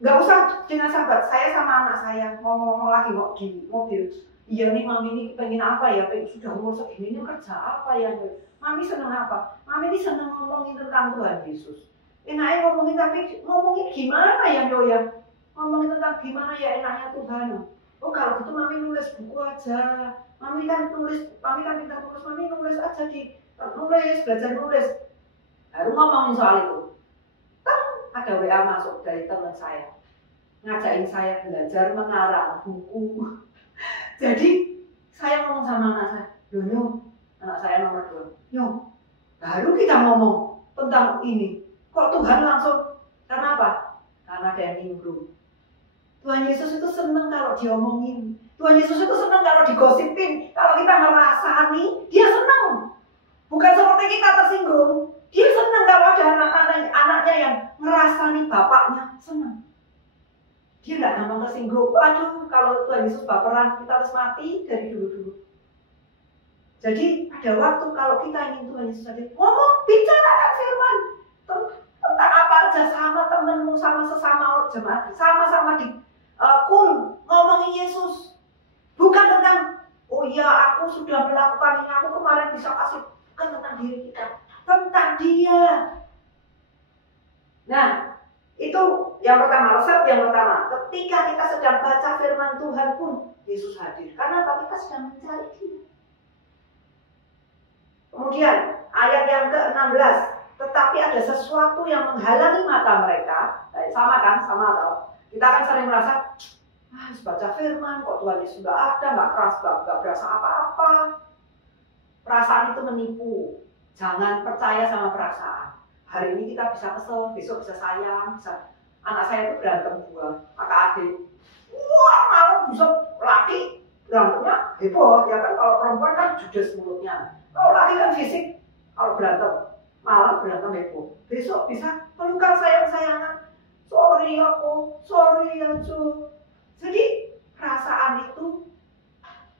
Nggak usah dengan sahabat, saya sama anak saya ngomong-ngomong lagi kok di mobil. Iya nih, mami ini pengen apa ya, sudah umur segini ini kerja apa ya, mami seneng apa? Mami ini seneng ngomongin tentang Tuhan Yesus. Enaknya ngomongin, tapi ngomongin gimana ya Yo ya? Ngomongin tentang gimana ya enaknya Tuhan. Oh kalau gitu mami nulis buku aja. Mami kan pintar tulis, mami nulis aja belajar nulis. Baru ngomongin soal itu. Ada WA masuk dari teman saya. Ngajakin saya belajar mengarang buku. Jadi saya ngomong sama anak saya, Yo, anak saya nomor 2. Yo, baru kita ngomong tentang ini. Kok Tuhan langsung, karena apa? Karena ada yang nimbrung. Tuhan Yesus itu senang kalau diomongin. Tuhan Yesus itu senang kalau digosipin. Kalau kita ngerasani, dia senang. Bukan seperti kita tersinggung. Dia senang kalau ada anaknya yang ngerasani bapaknya, senang. Dia nggak gampang tersinggung. Waduh, kalau Tuhan Yesus baperan, kita harus mati dari dulu-dulu. Jadi ada waktu kalau kita ingin Tuhan Yesus hadir, ngomong, bicarakan firman tentang apa aja, sama temenmu, sama sesama jemaat, sama-sama di ngomongin Yesus. Bukan tentang, oh iya aku sudah melakukan ini, aku kemarin bisa kasih. Bukan tentang diri kita, tentang Dia. Nah, itu yang pertama, resep yang pertama. Ketika kita sedang baca firman Tuhan pun, Yesus hadir. Karena apa? Kita sedang mencari Dia. Kemudian, ayat yang ke-16. Tetapi ada sesuatu yang menghalangi mata mereka. Sama kan? Sama atau? Kita kan sering merasa, baca firman, kok Tuhan Yesus sudah ada, nggak berasa apa-apa. Perasaan itu menipu. Jangan percaya sama perasaan. Hari ini kita bisa kesel, besok bisa sayang, bisa. Anak saya itu berantem 2, kakak adik. Wah, kalau bisa laki berantemnya heboh, ya kan? Kalau perempuan kan judes mulutnya. Kalau laki kan fisik, kalau berantem malam berantem heboh. Besok bisa pelukan sayang-sayangan. Sorry aku, sorry ya cu. Jadi perasaan itu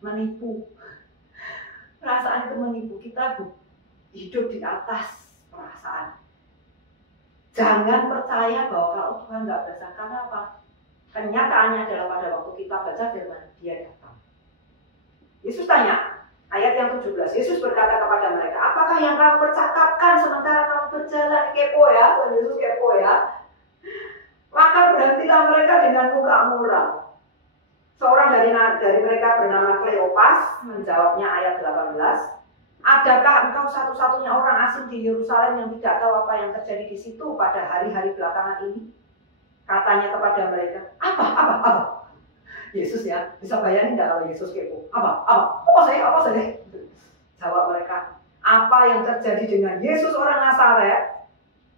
menipu. Perasaan itu menipu kita, Bu. Hidup di atas perasaan. Jangan percaya bahwa kalau Tuhan nggak berasa. Karena apa? Kenyataannya adalah pada waktu kita baca firman, Dia datang. Yesus tanya, ayat yang 17. Yesus berkata kepada mereka, apakah yang kamu percakapkan sementara kamu berjalan? Kepo ya, Tuhan Yesus kepo ya. Maka berhentilah mereka dengan muka muram. Seorang dari mereka bernama Kleopas menjawabnya ayat 18. Adakah engkau satu-satunya orang asing di Yerusalem yang tidak tahu apa yang terjadi di situ pada hari-hari belakangan ini? Katanya kepada mereka, apa? Yesus ya, bisa bayangin nggak kalau Yesus kepo? Apa saya? Jawab mereka, apa yang terjadi dengan Yesus orang Nazaret?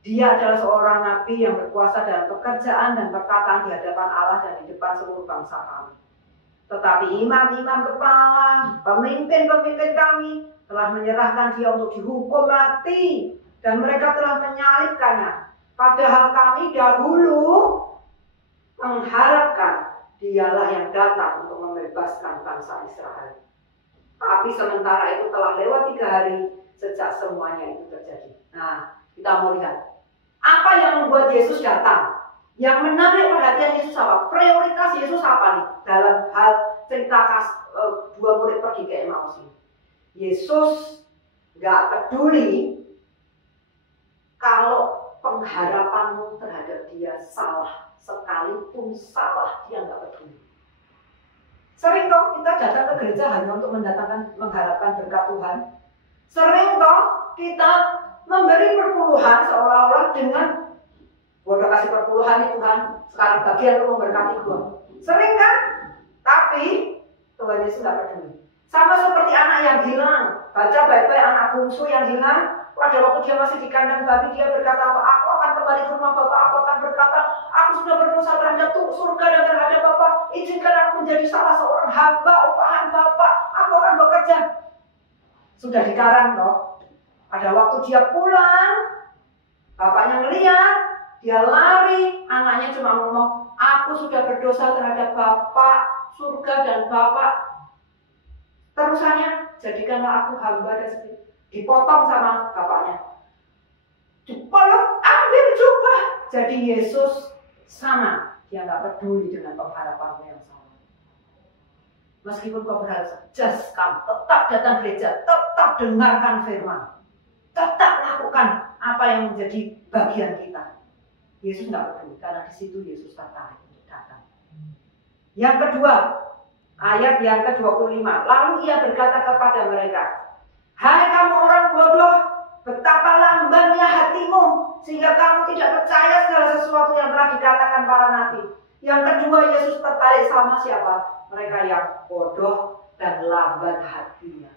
Dia adalah seorang nabi yang berkuasa dalam pekerjaan dan perkataan di hadapan Allah dan di depan seluruh bangsa kami. Tetapi imam-imam kepala, pemimpin-pemimpin kami telah menyerahkan dia untuk dihukum mati dan mereka telah menyalibkannya. Padahal kami dahulu mengharapkan Dialah yang datang untuk membebaskan bangsa Israel. Tapi sementara itu telah lewat 3 hari sejak semuanya itu terjadi. Nah, kita mau lihat apa yang membuat Yesus datang. Yang menarik perhatian Yesus apa? Prioritas Yesus apa nih dalam hal cerita 2 murid pergi ke Emmaus ini? Yesus gak peduli kalau pengharapanmu terhadap Dia salah. Sekalipun salah, Dia gak peduli. Sering toh kita datang ke gereja hanya untuk mengharapkan berkat Tuhan. Sering toh kita memberi perpuluhan seolah-olah dengan gua udah kasih perpuluhan nih Tuhan, sekarang bagian lu memberkati gua. Sering kan? Tapi Tuhan Yesus gak peduli. Sama seperti anak yang hilang. Baca baik-baik anak bungsu yang hilang. Pada waktu dia masih di kandang babi, dia berkata, aku akan kembali ke rumah Bapak. Aku akan berkata, aku sudah berdosa terhadap surga dan terhadap Bapak. Izinkan aku menjadi salah seorang hamba upahan Bapak. Aku akan bekerja. Sudah dikarang toh. Pada waktu dia pulang, bapaknya melihat, Dia lari, anaknya cuma ngomong, aku sudah berdosa terhadap Bapak surga dan Bapak. Terusannya, jadikanlah aku hamba dan sedih. Dipotong sama bapaknya. Dipeluk, ambil jubah. Jadi Yesus sama, dia nggak peduli dengan pengharapanmu yang sama. Meskipun kau berharap, just kamu tetap datang gereja, tetap dengarkan firman, tetap lakukan apa yang menjadi bagian kita. Yesus nggak peduli, karena di situ Yesus tertarik untuk datang. Yang kedua, ayat yang ke-25. Lalu ia berkata kepada mereka, hai kamu orang bodoh, betapa lambannya hatimu, sehingga kamu tidak percaya segala sesuatu yang telah dikatakan para nabi. Yang kedua, Yesus tertarik sama siapa? Mereka yang bodoh dan lamban hatinya.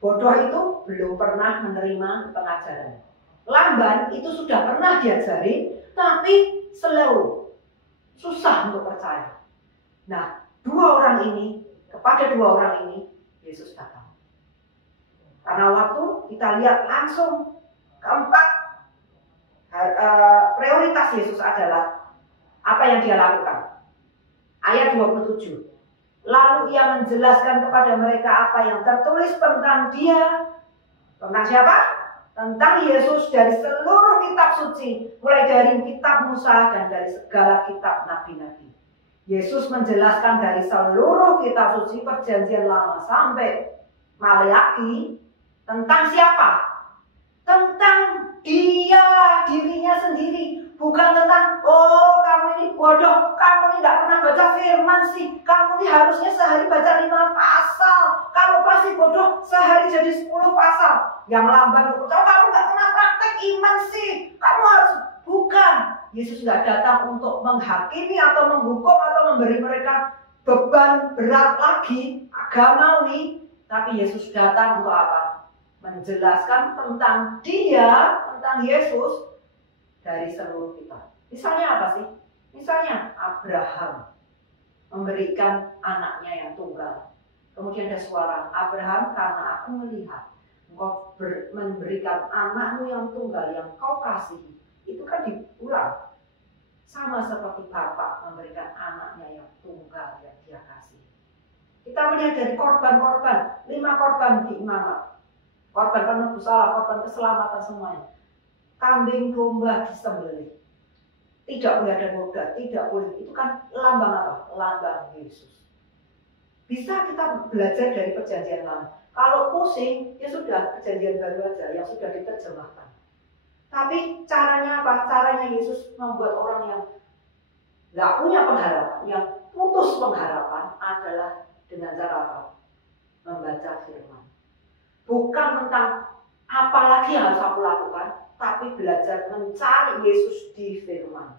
Bodoh itu belum pernah menerima pengajaran. Lamban itu sudah pernah diajari, tapi slow, susah untuk percaya. Nah, kepada dua orang ini, Yesus datang. Karena waktu kita lihat langsung keempat, prioritas Yesus adalah apa yang dia lakukan. Ayat 27. Lalu ia menjelaskan kepada mereka apa yang tertulis tentang dia. Tentang siapa? Tentang Yesus dari seluruh kitab suci, mulai dari kitab Musa dan dari segala kitab nabi-nabi. Yesus menjelaskan dari seluruh kitab suci perjanjian lama sampai Maleaki tentang siapa? Tentang dia, dirinya sendiri. Bukan tentang, oh kamu ini bodoh, kamu ini tidak pernah baca firman sih, kamu ini harusnya sehari baca 5 pasal, kamu pasti bodoh, sehari jadi 10 pasal. Yang lamban untuk kamu nggak pernah praktek iman sih, kamu harus, bukan. Yesus nggak datang untuk menghakimi atau menghukum atau memberi mereka beban berat lagi, agamawi. Tapi Yesus datang untuk apa? Menjelaskan tentang dia, tentang Yesus dari seluruh kita. Misalnya apa sih? Misalnya Abraham memberikan anaknya yang tunggal. Kemudian ada suara, Abraham, karena aku melihat engkau memberikan anakmu yang tunggal yang kau kasihi. Itu kan diulang. Sama seperti Bapak memberikan anaknya yang tunggal yang dia kasih. Kita melihat dari korban-korban, 5 korban di imamat. Korban penebus salah, korban keselamatan semuanya. Kambing domba disembelih. Tidak boleh ada noda, tidak boleh. Itu kan lambang apa? Lambang Yesus. Bisa kita belajar dari perjanjian lama. Kalau pusing, ya sudah perjanjian baru aja yang sudah diterjemahkan. Tapi caranya apa? Caranya Yesus membuat orang yang nggak punya pengharapan, yang putus pengharapan adalah dengan cara apa? Membaca firman. Bukan tentang apa lagi yang harus aku lakukan, tapi belajar mencari Yesus di firman.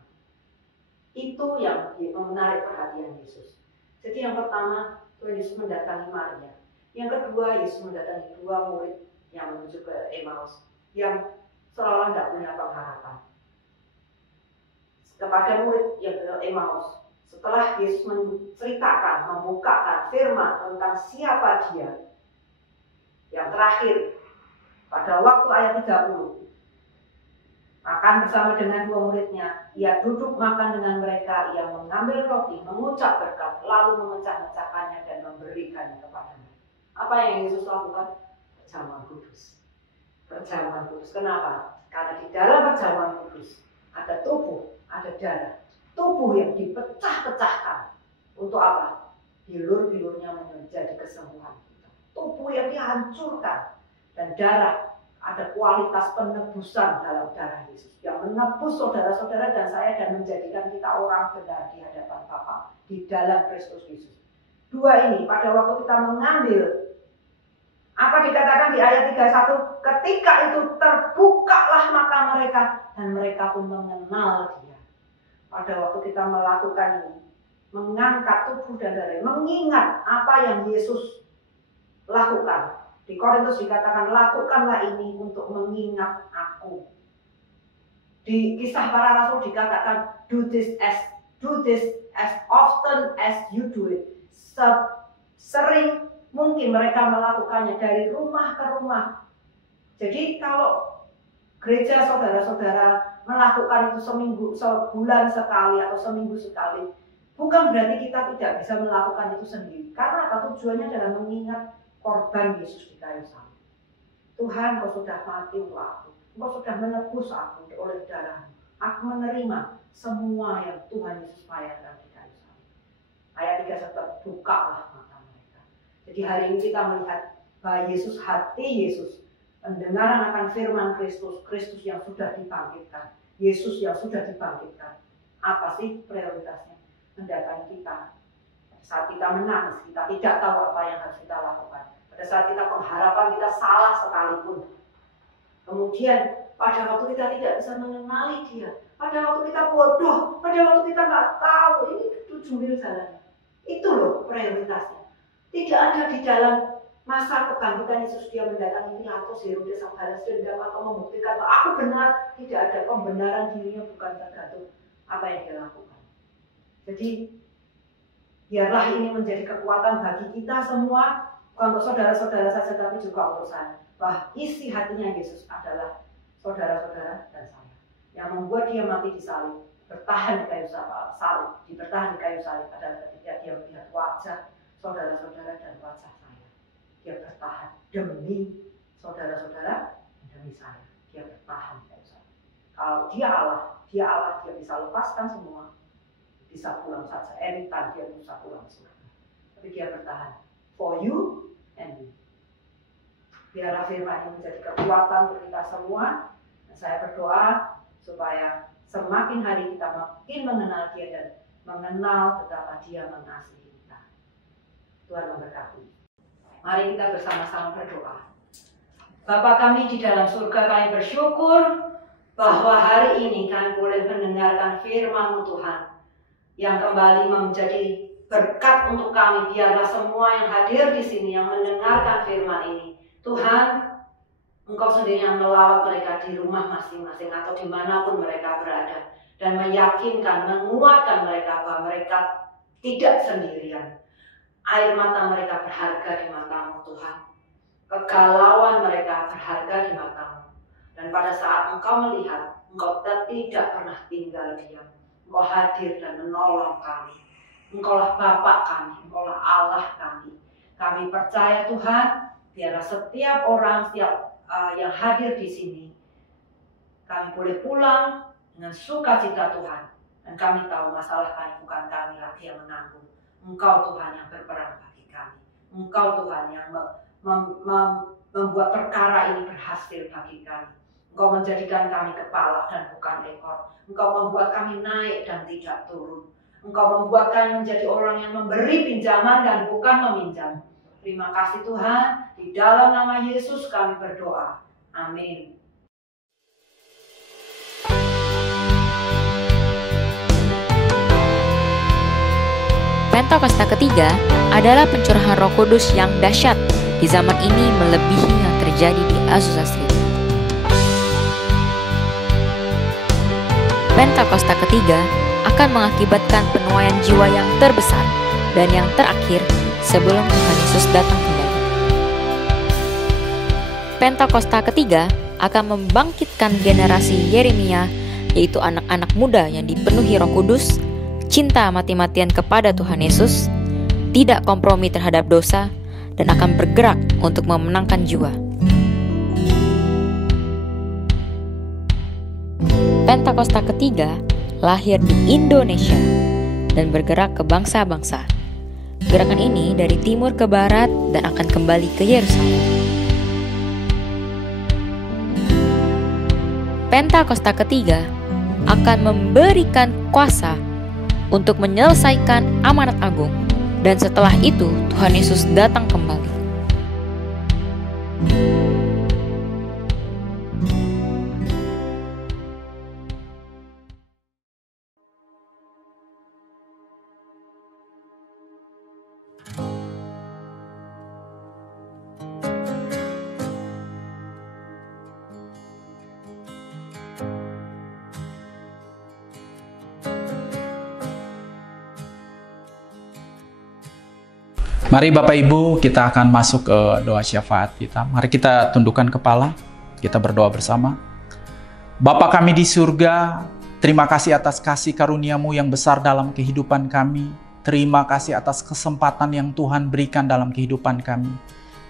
Itu yang menarik perhatian Yesus. Jadi yang pertama, Tuhan Yesus mendatangi Maria. Yang kedua, Yesus mendatangi 2 murid yang menuju ke Emmaus, yang seolah tidak punya pengharapan. Kepada murid yang ke Emmaus, setelah Yesus menceritakan, membukakan firman tentang siapa dia, yang terakhir, pada waktu ayat 30, makan bersama dengan 2 muridnya, ia duduk makan dengan mereka, ia mengambil roti, mengucap berkat, lalu memecah-mecahkannya dan memberikannya kepada mereka. Apa yang Yesus lakukan? Perjamuan kudus. Perjamuan kudus. Kenapa? Karena di dalam perjamuan kudus ada tubuh, ada darah. Tubuh yang dipecah-pecahkan. Untuk apa? Bilur-bilurnya menjadi kesembuhan kita. Tubuh yang dihancurkan. Dan darah, ada kualitas penebusan dalam darah Yesus. Yang menebus saudara-saudara dan saya dan menjadikan kita orang benar di hadapan Bapa. Di dalam Kristus Yesus. 2 ini, pada waktu kita mengambil, apa dikatakan di ayat 31? Ketika itu terbukalah mata mereka dan mereka pun mengenal dia. Pada waktu kita melakukan ini, mengangkat tubuh dan darah, mengingat apa yang Yesus lakukan. Di Korintus dikatakan, lakukanlah ini untuk mengingat aku. Di Kisah Para Rasul dikatakan, do this as often as you do it. Sering mungkin mereka melakukannya dari rumah ke rumah. Jadi kalau gereja saudara-saudara melakukan itu seminggu, sebulan sekali atau seminggu sekali, bukan berarti kita tidak bisa melakukan itu sendiri. Karena apa? Tujuannya adalah mengingat korban Yesus di kayu salib. Tuhan, Kau sudah mati untuk aku. Engkau sudah menebus aku oleh darah-Mu. Aku menerima semua yang Tuhan Yesus bayarkan di kayu salib. Ayat 3 bukalah mata mereka. Jadi hari ini kita melihat bahwa Yesus, hati Yesus, pendengaran akan firman Kristus, Kristus yang sudah dibangkitkan, Yesus yang sudah dibangkitkan. Apa sih prioritasnya? Mendatangi kita. Saat kita menangis, kita tidak tahu apa yang harus kita lakukan. Pada saat kita pengharapan kita salah sekalipun. Kemudian pada waktu kita tidak bisa mengenali Dia, pada waktu kita bodoh, pada waktu kita nggak tahu ini 7 mil jalannya. Itu loh prioritasnya. Tidak ada di dalam masa kebangkitan Yesus dia mendatangi Pilatus, Herodes, balas dendam atau membuktikan bahwa aku benar. Tidak ada pembenaran dirinya, bukan tergantung apa yang dia lakukan. Jadi biarlah ini menjadi kekuatan bagi kita semua, bukan untuk saudara-saudara saja tapi juga untuk saya. Bahwa isi hatinya Yesus adalah saudara-saudara dan saya. Yang membuat dia mati di salib, bertahan di kayu salib, bertahan di kayu salib adalah ketika dia melihat wajah saudara-saudara dan wajah saya. Dia bertahan demi saudara-saudara dan demi saya. Dia bertahan di kayu salib. Kalau dia Allah, dia bisa lepaskan semua. Bisa pulang saja, anytime dia bisa pulang semua. Tapi dia bertahan for you and me. Biarlah firman ini menjadi kekuatan untuk kita semua. Dan saya berdoa supaya semakin hari kita makin mengenal Dia dan mengenal betapa Dia mengasihi kita. Tuhan memberkati. Mari kita bersama-sama berdoa. Bapa kami di dalam surga, kami bersyukur bahwa hari ini kami boleh mendengarkan firman-Mu Tuhan, yang kembali menjadi berkat untuk kami. Biarlah semua yang hadir di sini yang mendengarkan firman ini, Tuhan, Engkau sendiri yang melawat mereka di rumah masing-masing atau dimanapun mereka berada, dan meyakinkan, menguatkan mereka bahwa mereka tidak sendirian. Air mata mereka berharga di mata-Mu Tuhan. Kegalauan mereka berharga di mata-Mu. Dan pada saat Engkau melihat, Engkau tidak pernah tinggal diam. Engkau hadir dan menolong kami. Engkaulah Bapa kami, Engkaulah Allah kami. Kami percaya Tuhan, biarlah setiap orang, setiap yang hadir di sini, kami boleh pulang dengan sukacita Tuhan. Dan kami tahu masalah kami bukan kami lagi yang menanggung. Engkau Tuhan yang berperan bagi kami. Engkau Tuhan yang membuat perkara ini berhasil bagi kami. Engkau menjadikan kami kepala dan bukan ekor. Engkau membuat kami naik dan tidak turun. Engkau membuat kami menjadi orang yang memberi pinjaman dan bukan meminjam. Terima kasih Tuhan. Di dalam nama Yesus kami berdoa. Amin. Pentakosta ketiga adalah pencurahan Roh Kudus yang dahsyat di zaman ini melebihi yang terjadi di Azusa Street. Pentakosta ketiga akan mengakibatkan penuaian jiwa yang terbesar dan yang terakhir sebelum Tuhan Yesus datang kembali. Pentakosta ketiga akan membangkitkan generasi Yeremia, yaitu anak-anak muda yang dipenuhi Roh Kudus, cinta mati-matian kepada Tuhan Yesus, tidak kompromi terhadap dosa, dan akan bergerak untuk memenangkan jiwa. Pentakosta ketiga lahir di Indonesia dan bergerak ke bangsa-bangsa. Gerakan ini dari timur ke barat dan akan kembali ke Yerusalem. Pentakosta ketiga akan memberikan kuasa untuk menyelesaikan amanat agung, dan setelah itu Tuhan Yesus datang kembali. Mari Bapak Ibu, kita akan masuk ke doa syafaat kita. Mari kita tundukkan kepala, kita berdoa bersama. Bapa kami di surga, terima kasih atas kasih karunia-Mu yang besar dalam kehidupan kami. Terima kasih atas kesempatan yang Tuhan berikan dalam kehidupan kami.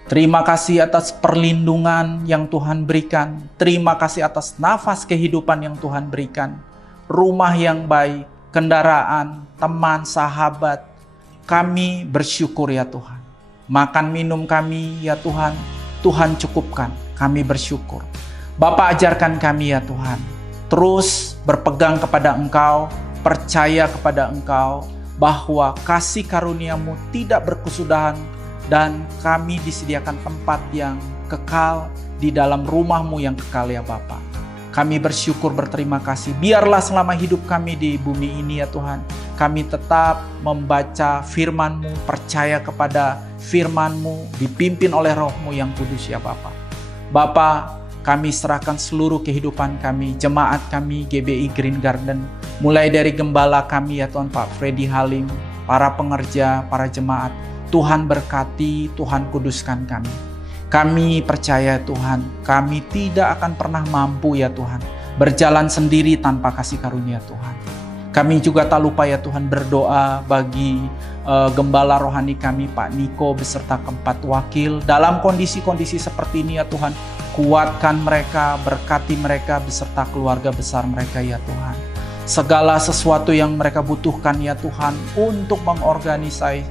Terima kasih atas perlindungan yang Tuhan berikan. Terima kasih atas nafas kehidupan yang Tuhan berikan. Rumah yang baik, kendaraan, teman, sahabat. Kami bersyukur ya Tuhan. Makan minum kami ya Tuhan, Tuhan cukupkan. Kami bersyukur. Bapa, ajarkan kami ya Tuhan, terus berpegang kepada Engkau, percaya kepada Engkau, bahwa kasih karunia-Mu tidak berkesudahan, dan kami disediakan tempat yang kekal di dalam rumah-Mu yang kekal ya Bapa. Kami bersyukur, berterima kasih. Biarlah selama hidup kami di bumi ini ya Tuhan, kami tetap membaca firman-Mu, percaya kepada firman-Mu, dipimpin oleh Roh-Mu yang kudus ya Bapa. Bapa, kami serahkan seluruh kehidupan kami, jemaat kami, GBI Green Garden, mulai dari gembala kami ya Tuhan, Pak Freddy Halim, para pengerja, para jemaat. Tuhan berkati, Tuhan kuduskan kami. Kami percaya Tuhan, kami tidak akan pernah mampu ya Tuhan, berjalan sendiri tanpa kasih karunia Tuhan. Kami juga tak lupa ya Tuhan berdoa bagi gembala rohani kami, Pak Niko beserta keempat wakil. Dalam kondisi-kondisi seperti ini ya Tuhan, kuatkan mereka, berkati mereka beserta keluarga besar mereka ya Tuhan. Segala sesuatu yang mereka butuhkan ya Tuhan untuk mengorganisasi,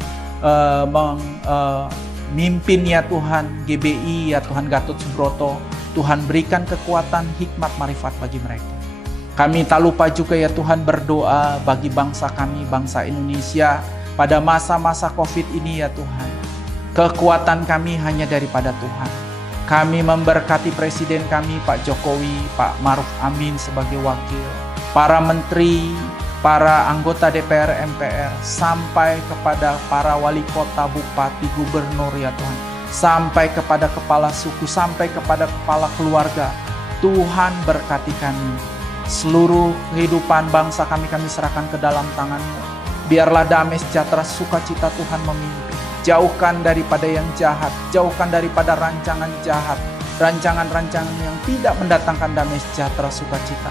mimpin ya Tuhan GBI ya Tuhan Gatot Subroto. Tuhan berikan kekuatan, hikmat, marifat bagi mereka. Kami tak lupa juga ya Tuhan berdoa bagi bangsa kami, bangsa Indonesia pada masa-masa COVID ini ya Tuhan. Kekuatan kami hanya daripada Tuhan. Kami memberkati Presiden kami Pak Jokowi, Pak Maruf Amin sebagai wakil, para menteri, para anggota DPR, MPR, sampai kepada para wali kota, bupati, gubernur ya Tuhan, sampai kepada kepala suku, sampai kepada kepala keluarga. Tuhan berkati kami. Seluruh kehidupan bangsa kami serahkan ke dalam tangan-Mu. Biarlah damai sejahtera sukacita Tuhan memimpin. Jauhkan daripada yang jahat, jauhkan daripada rancangan jahat, rancangan-rancangan yang tidak mendatangkan damai sejahtera sukacita.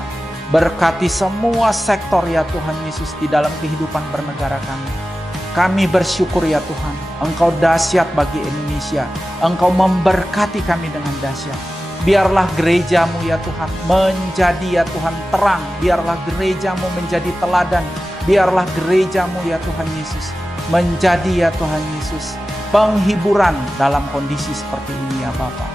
Berkati semua sektor ya Tuhan Yesus di dalam kehidupan bernegara kami. Kami bersyukur ya Tuhan, Engkau dahsyat bagi Indonesia. Engkau memberkati kami dengan dahsyat. Biarlah gereja-Mu ya Tuhan menjadi ya Tuhan terang. Biarlah gereja-Mu menjadi teladan. Biarlah gereja-Mu ya Tuhan Yesus menjadi ya Tuhan Yesus penghiburan dalam kondisi seperti ini ya Bapa.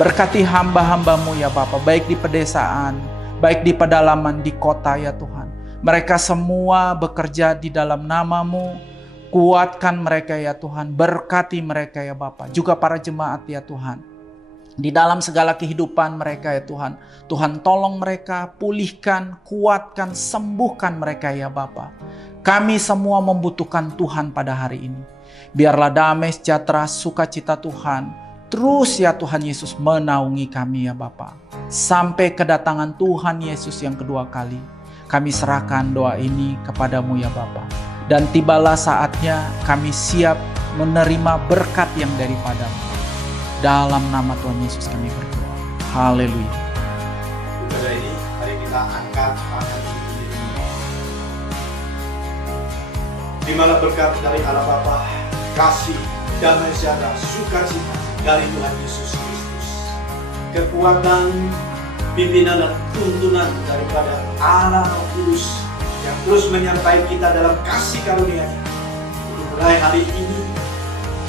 Berkati hamba-hamba-Mu ya Bapa, baik di pedesaan, baik di pedalaman, di kota ya Tuhan. Mereka semua bekerja di dalam nama-Mu. Kuatkan mereka ya Tuhan, berkati mereka ya Bapa. Juga para jemaat ya Tuhan. Di dalam segala kehidupan mereka ya Tuhan. Tuhan tolong mereka, pulihkan, kuatkan, sembuhkan mereka ya Bapa. Kami semua membutuhkan Tuhan pada hari ini. Biarlah damai sejahtera sukacita Tuhan terus ya Tuhan Yesus menaungi kami ya Bapa. Sampai kedatangan Tuhan Yesus yang kedua kali. Kami serahkan doa ini kepadamu ya Bapa. Dan tibalah saatnya kami siap menerima berkat yang daripada-Mu. Dalam nama Tuhan Yesus kami berdoa. Haleluya. Ibadah ini, mari kita angkat tangan sendiri. Terimalah berkat dari Allah Bapa, kasih, damai sejahtera, sukacita dari Tuhan Yesus Kristus. Kekuatan, pimpinan dan tuntunan daripada Allah Kudus yang terus menyertai kita dalam kasih karunia-Nya. Mulai hari ini,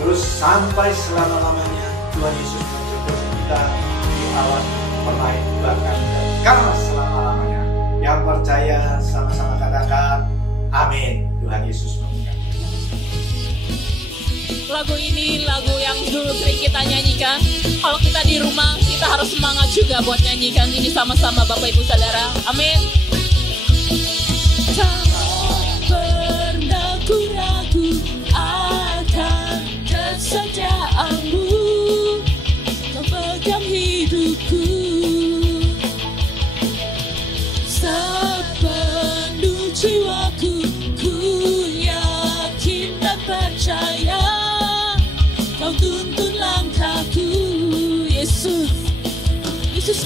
terus sampai selama-lamanya. Tuhan Yesus menjemput kita di alam perlahirkan kekal selama-lamanya. Yang percaya sama-sama katakan amin. Tuhan Yesus memberkati. Lagu ini lagu yang dulu sering kita nyanyikan. Kalau kita di rumah, kita harus semangat juga buat nyanyikan ini sama-sama Bapak Ibu Saudara. Amin. Tak pernah ku ragu akan kesetiaan-Mu. Hidupku sepenuh jiwaku, ku yakin dan percaya Kau tuntun langkahku, Yesus, Yesus.